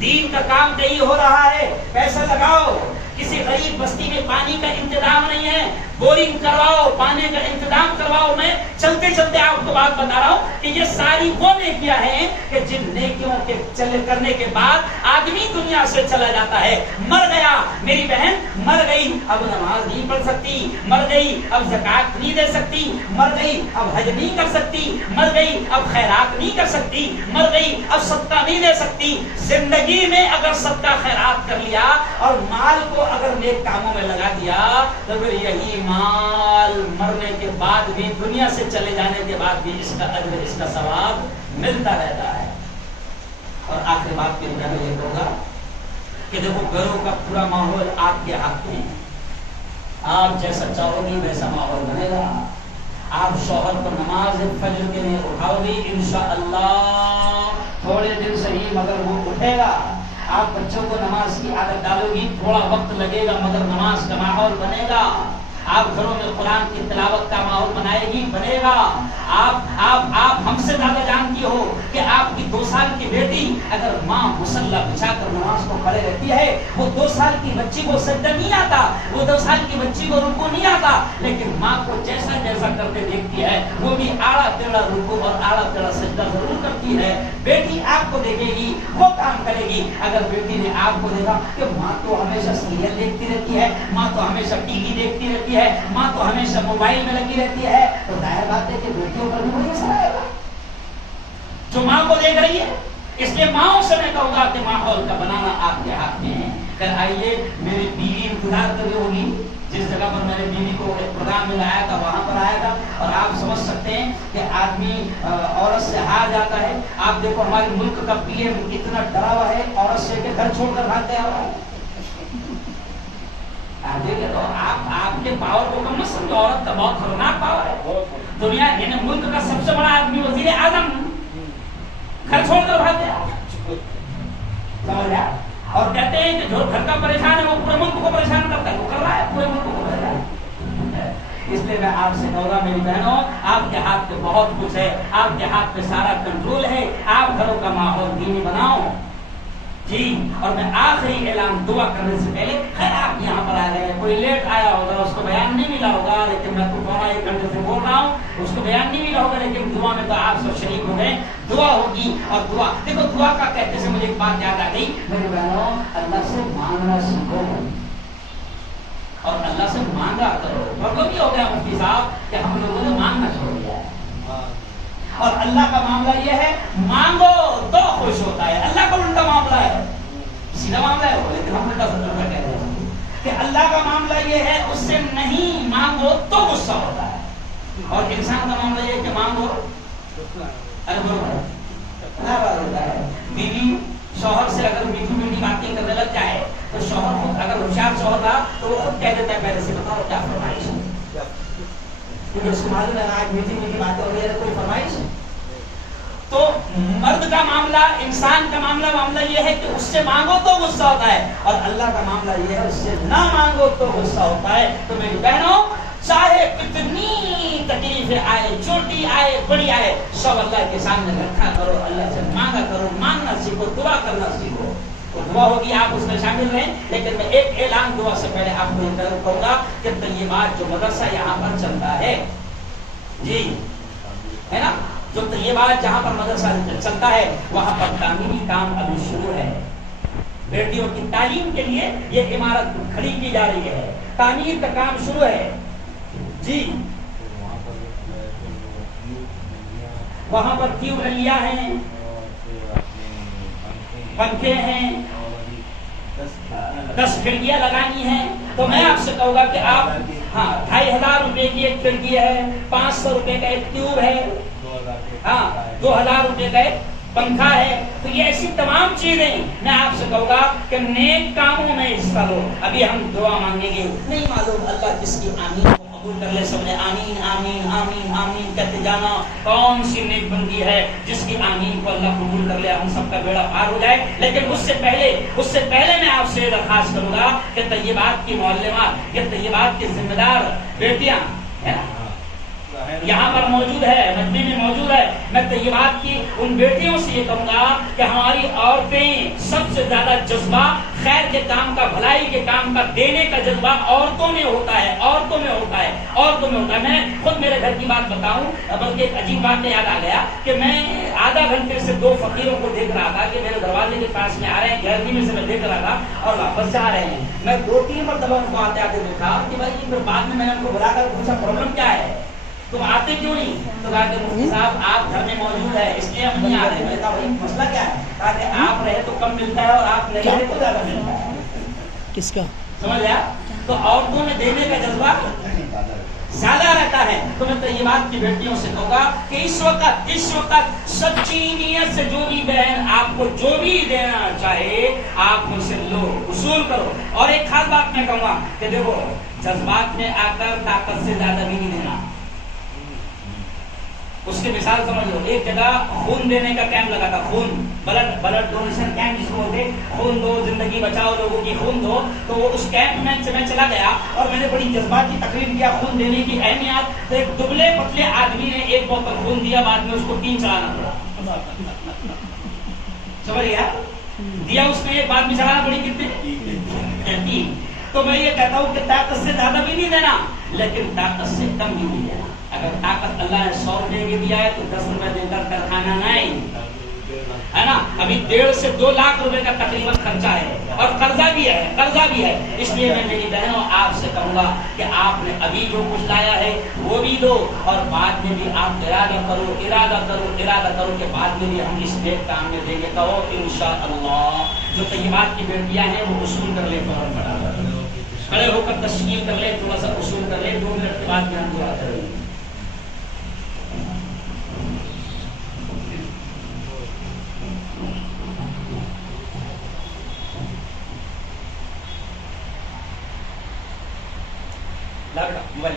دین کا کام کئی ہو رہا ہے، پیسہ لگاؤ۔ کسی غریب بستی میں پانی کا انتظام نہیں ہے، بورنگ کرواؤ، پانی کا انتظام کرواؤ۔ میں چلتے چلتے آپ کو بات بتا رہا ہوں کہ یہ ساری وہ نیکیاں ہیں کہ جن نیکیوں کے چلے کرنے کے بعد آدمی دنیا سے چلا جاتا ہے۔ مر گیا، میری بہن مر گئی، اب نماز نہیں پڑھ سکتی، مر گئی اب زکات نہیں دے سکتی، مر گئی اب حج نہیں کر سکتی، مر گئی اب خیرات نہیں کر سکتی، مر گئی اب صدقہ نہیں دے سکتی۔ زندگی میں اگر صدقہ خیرات کر لیا اور مال کو اگر نیک کاموں میں لگا دیا تو پھر یہی مال مرنے کے بعد بھی، دنیا سے چلے جانے کے بعد بھی اس کا اجر، اس کا ثواب ملتا رہتا ہے۔ اور آخری بات کے لیے میں یہ کہوں گا کہ دیکھو گھروں کا پورا ماحول آپ کے ہاتھ میں ہے، آپ جیسا چاہو گی ویسا ماحول بنے گا۔ آپ شوہر کو نماز فجر کے لیے اٹھاؤ گی انشاءاللہ، تھوڑے دن سے ہی مگر وہ اٹھے گا۔ آپ بچوں کو نماز کی عادت ڈالو گی، تھوڑا وقت لگے گا مگر نماز کا ماحول بنے گا۔ آپ گھروں میں قرآن کی تلاوت کا ماحول بنے گا. آپ ہم سے زیادہ جانتی ہو کہ آپ کی 2 سال کی بیٹی اگر ماں مصلی بچھا کر نماز کو پڑھے رہتی ہے، وہ 2 سال کی بچی کو سجدہ نہیں آتا، وہ 2 سال کی بچی کو رکوع نہیں آتا، لیکن ماں کو جیسا جیسا کرتے دیکھتی ہے وہ بھی آڑا ٹیڑھا رکوع اور آڑا ٹیڑھا سجدہ ضرور کرتی ہے. بیٹی آپ کو دیکھے گی وہ کام کرے گی. اگر بیٹی نے آپ کو دیکھا کہ ماں تو ہمیشہ سیریل دیکھتی رہتی ہے، ماں تو ہمیشہ ٹی وی دیکھتی رہتی ہے، ماں تو ہمیشہ موبائل میں لگی رہتی ہے، تو ظاہر بات ہے کہ بیٹیوں پر بھی وہی اثر آئے گا جو ماں کو دیکھ رہی ہے. اس لیے ماؤں سے میں کہوں گا کہ ماحول کا بنانا آپ کے ہاتھ میں ہے. پھر آئیے، میری بیوی انتظار کر رہی ہوگی، جس جگہ پر میں نے بیوی کو ایک پروگرام میں لایا تھا وہاں پر آیا تھا. اور آپ سمجھ سکتے ہیں کہ آدمی عورت سے ہار جاتا ہے. آپ دیکھو ہمارے ملک کا پی ایم اتنا ڈرا ہوا ہے عورت سے کہ گھر چھوڑ کر بھاگتے آ رہا ہے. تو آپ کے پاور کو کم مت سمجھو، عورت کا بہت خطرناک پاور ہے. دنیا یعنی ملک کا سب سے بڑا آدمی وزیر اعظم گھر چھوڑ کر بھاگ گیا، سمجھا؟ اور کہتے ہیں کہ جو گھر کا پریشان ہے وہ پورے ملک کو پریشان کرتا ہے، وہ کر رہا ہے پورے ملک کو پریشان. اس لیے میں آپ سے کہوں گا میری بہنوں، آپ کے ہاتھ میں بہت کچھ ہے، آپ کے ہاتھ میں سارا کنٹرول ہے. آپ گھروں کا ماحول دینی بناؤ جی. اور میں آخری اعلان دعا کرنے سے پہلے، خیر آپ یہاں پر آ گئے ہیں، کوئی لیٹ آیا ہوگا اس کو بیان نہیں ملا ہوگا، لیکن میں تو 1 گھنٹے سے بول رہا ہوں، اس کو بیان نہیں ملا ہوگا، لیکن دعا میں تو آپ سب شریک ہو گئے. دعا ہوگی. اور دعا دیکھو، دعا کا کہتے سے مجھے ایک بات یاد آ گئی. میرے بہنوں، اللہ سے مانگنا سیکھو اور اللہ سے مانگا کرو. مطلب یہ ہو گیا مفتی صاحب کہ ہم لوگوں نے مانگنا چھوڑ دیا ہے. اور اللہ کا معاملہ یہ ہے، مانگو تو خوش ہوتا ہے. اللہ کا الٹا معاملہ ہے، سیدھا معاملہ ہے وہ، لیکن ہم الٹا سمجھ کہہ رہے ہیں کہ اللہ کا معاملہ یہ ہے اس سے نہیں مانگو تو غصہ ہوتا ہے. اور انسان کا معاملہ یہ ہے کہ مانگو ہوتا ہے. بیوی شوہر سے اگر میٹھی میٹھی باتیں کرنے لگ جائے تو شوہر خود اگر ہوشیار شوہر رہا تو وہ خود کہہ دیتا ہے پہلے سے بتاؤ کیا فرمائش ہے، کیونکہ اس کو معلوم ہے آج میٹھی میٹھی باتیں ہو رہی ہے کوئی فرمائش ہے. تو مرد کا معاملہ، انسان کا معاملہ یہ ہے کہ اس سے مانگو تو غصہ ہوتا ہے، اور اللہ کا معاملہ یہ ہے اس سے نہ مانگو تو غصہ ہوتا ہے. تو میری بہنوں، چاہے کتنی تکلیفیں آئے، چھوٹی آئے بڑی آئے، سب اللہ کے سامنے رکھا کرو، اللہ سے مانگا کرو، مانگنا سیکھو، دعا کرنا سیکھو. تو دعا ہوگی، آپ اس میں شامل رہیں. لیکن میں ایک اعلان دعا سے پہلے آپ کو یہ کہوں گا کہ طیبات جو مدرسہ یہاں پر چلتا ہے جی، ہے نا، جو طیبات جہاں پر مدرسہ چلتا ہے وہاں پر تعمیری کام ابھی شروع ہے. بیٹیوں کی تعلیم کے لیے یہ عمارت کھڑی کی جا رہی ہے، تعمیر کا کام شروع ہے جی. وہاں پر ٹیوب ویلیاں ہیں، پنکھے ہیں، 10 کھڑکیاں لگانی ہیں. تو میں آپ سے کہوں گا کہ آپ 2500 روپے کی ایک کھڑکی ہے، 500 روپے کا ایک ٹیوب ہے، 2000 روپے کا ایک پنکھا ہے. تو یہ ایسی تمام چیزیں میں آپ سے کہوں گا کہ نیک کاموں میں حصہ لو. ابھی ہم دعا مانگیں گے، نہیں معلوم اللہ جس کی آمین کو قبول کر لے. سب نے آمین آمین آمین آمین کہتے جانا. کون سی نیک بندی ہے جس کی آمین کو اللہ قبول کر لے، ہم سب کا بیڑا پار ہو جائے. لیکن اس سے پہلے میں آپ سے درخواست کروں گا کہ طیبات کی معلمات، یہ طیبات کی ذمہ دار بیٹیاں ہے نا، یہاں پر موجود ہے، مجمع میں موجود ہے. میں طیبات کی ان بیٹیوں سے یہ کہوں گا کہ ہماری عورتیں سب سے زیادہ جذبہ خیر کے کام کا، بھلائی کے کام کا، دینے کا جذبہ عورتوں میں ہوتا ہے، عورتوں میں ہوتا ہے، عورتوں میں ہوتا ہے. میں خود میرے گھر کی بات بتاؤں، بلکہ ایک عجیب بات یاد آ گیا کہ میں آدھا گھنٹے سے 2 فقیروں کو دیکھ رہا تھا کہ میرے دروازے کے پاس میں آ رہے ہیں، گیلری میں سے میں دیکھ رہا تھا اور واپس جا رہے ہیں. میں 2-3 مرتبہ ان کو آتے آتے دیکھا کہ بھائی، پھر بعد میں نے ان کو بلا کر پوچھا پرابلم کیا ہے، تم آتے کیوں نہیں؟ تو کہا کہ مفتی صاحب آپ گھر میں موجود ہے اس لیے ہم نہیں آ رہے. میں کہا بھائی مسئلہ کیا ہے؟ کہا کہ آپ رہے تو کم ملتا ہے اور آپ نہیں رہے تو زیادہ ملتا ہے. کس کا سمجھ لیا؟ تو عورتوں میں دینے کا جذبہ زیادہ رہتا ہے. تو میں طیبات کی بیٹیوں سے کہوں گا کہ اس وقت سچی نیت سے جو بھی بہن آپ کو جو بھی دینا چاہے آپ مجھ سے لو، وصول کرو. اور ایک خاص بات میں کہوں گا کہ دیکھو، جذبات میں آ کر طاقت سے زیادہ بھی نہیں دینا. اس کی مثال سمجھ لو، ایک جگہ خون دینے کا کیمپ لگا تھا، خون بلڈ ڈونیشن کیمپ جس کو بولتے، خون دو زندگی بچاؤ، لوگوں کی خون دو. تو وہ اس کیمپ میں چلا گیا اور میں نے بڑی جذباتی تقریر کیا خون دینے کی اہمیت. تو ایک دبلے پتلے آدمی نے ایک بوتل خون دیا، بعد میں اس کو 3 چڑھانا پڑا. سمجھ گیا؟ دیا اس نے ایک، بعد میں چڑھانا پڑی کتنے؟ 3. تو میں یہ کہتا ہوں کہ طاقت سے زیادہ بھی نہیں دینا، لیکن طاقت سے کم بھی نہیں دینا. اگر طاقت اللہ نے 100 روپے کی دیا ہے تو 10 روپے دے کر کھانا نہیں ہے نا. ابھی 1.5 سے 2 لاکھ روپے کا تقریباً خرچہ ہے اور قرضہ بھی ہے. اس لیے میں میری بہنوں آپ سے کہوں گا کہ آپ نے ابھی جو کچھ لایا ہے وہ بھی دو، اور بعد میں بھی آپ ارادہ کرو کہ بعد میں بھی ہم اس نیک کام میں دیں گے. کہو انشاءاللہ. جو طیبات کی بیٹیاں ہیں وہ اصول کر لے، فوراً بڑھا کھڑے ہو کر تشکیل کر لے، تھوڑا سا اصول کر لے، 2 منٹ کے بعد میں ہم دعا کریں گے. موبائل